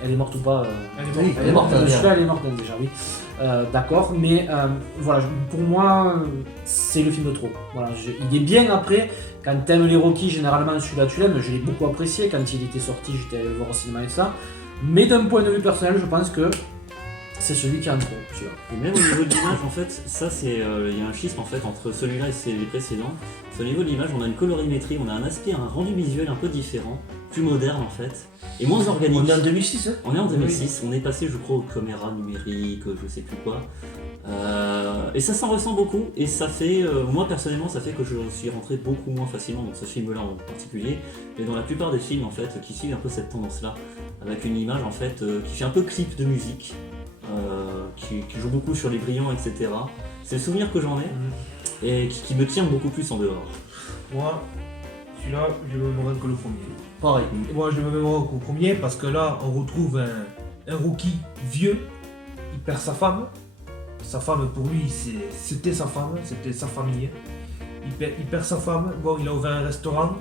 elle est morte ou pas. Elle est morte, Dans elle est celui-là, elle est morte déjà, oui. D'accord, mais voilà, pour moi, c'est le film de trop. Voilà, il est bien après. Quand t'aimes les Rocky, généralement celui-là tu l'aimes. Je l'ai beaucoup apprécié quand il était sorti, j'étais allé le voir au cinéma avec ça. Mais d'un point de vue personnel, je pense que c'est celui qui est en trop, celui-là. Et même au niveau de l'image, en fait, ça c'est. Il y a un schisme en fait entre celui-là et les précédents. Au niveau de l'image, on a une colorimétrie, on a un aspect, un rendu visuel un peu différent. plus moderne en fait, et moins organique. On est en 2006, hein. On est en 2006, on est passé je crois aux caméras numériques, je sais plus quoi. Et ça s'en ressent beaucoup, et ça fait, moi personnellement, ça fait que je suis rentré beaucoup moins facilement dans ce film-là en particulier, mais dans la plupart des films en fait qui suivent un peu cette tendance-là, avec une image en fait qui fait un peu clip de musique, qui joue beaucoup sur les brillants, etc. C'est le souvenir que j'en ai, et qui me tient beaucoup plus en dehors. Moi, celui-là, je me mémorerai que le premier. Pareil. Et moi, je me mémorerai qu'au premier parce que là, on retrouve un Rocky vieux, il perd sa femme. Sa femme, pour lui, c'était sa femme, c'était sa famille. Il perd sa femme. Bon, il a ouvert un restaurant.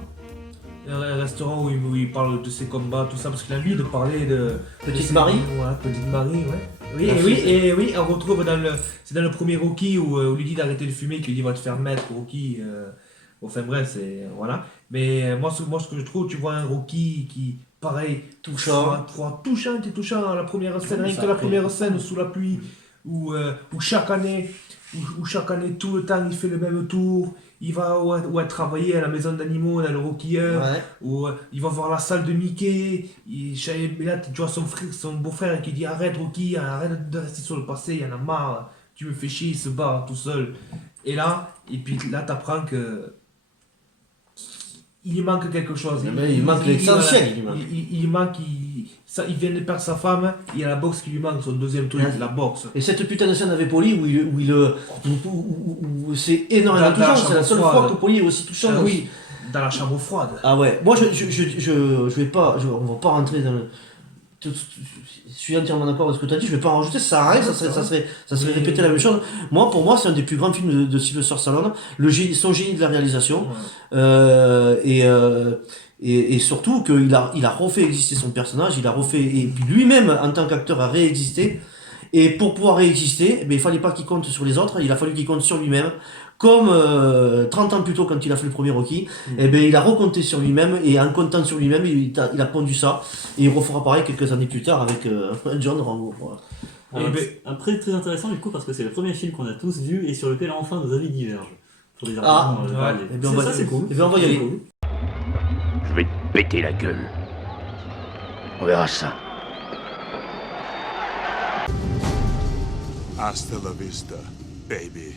Un restaurant où il parle de ses combats, tout ça, parce qu'il a envie de parler de... Petite de Marie. Ouais, Petite Marie, ouais. Oui, on retrouve c'est dans le premier Rocky où on lui dit d'arrêter de fumer, qu'il lui dit va te faire mettre, Rocky. Enfin bref, c'est... Voilà. Mais moi, ce que je trouve, tu vois un Rocky qui, pareil, Touchant. T'es touchant, la première scène, Oui, rien ça que la après. première scène sous la pluie, où chaque année, tout le temps, il fait le même tour. Il va travailler à la maison d'animaux, dans le Rocky Ouais. où il va voir la salle de Mickey. Et là, tu vois son beau-frère qui dit arrête Rocky, arrête de rester sur le passé, il y en a marre, tu me fais chier, il se bat tout seul. Et puis là, t'apprends que il lui manque quelque chose. Il manque l'essentiel. Il manque, il vient de perdre sa femme, il y a la boxe qui lui manque, son deuxième truc, Ouais. la boxe. Et cette putain de scène avec Polly où c'est énormément Dans la touchant, c'est la seule chambre fois froide. que Polly est aussi touchant. Ah oui, dans la chambre froide. Ah ouais, moi je vais pas, on va pas rentrer dans le... Je suis entièrement d'accord avec ce que tu as dit, je vais pas en rajouter, ça sert à rien, ça serait répéter la même chose. Moi, pour moi, c'est un des plus grands films de Sylvester Stallone, son génie de la réalisation, et surtout qu'il a refait exister son personnage, et puis lui-même, en tant qu'acteur, a réexisté. Et pour pouvoir réexister, il fallait pas qu'il compte sur les autres, il a fallu qu'il compte sur lui-même. Comme 30 ans plus tôt, quand il a fait le premier Rocky, il a recompté sur lui-même, et en comptant sur lui-même, il a pondu ça. Et il refera pareil quelques années plus tard avec John Rambo. Voilà. Après, très intéressant du coup, parce que c'est le premier film qu'on a tous vu et sur lequel enfin nos avis divergent. Pour des arguments variés. C'est cool. On va y aller. Cool. Je vais te péter la gueule. On verra ça. Hasta la vista, baby.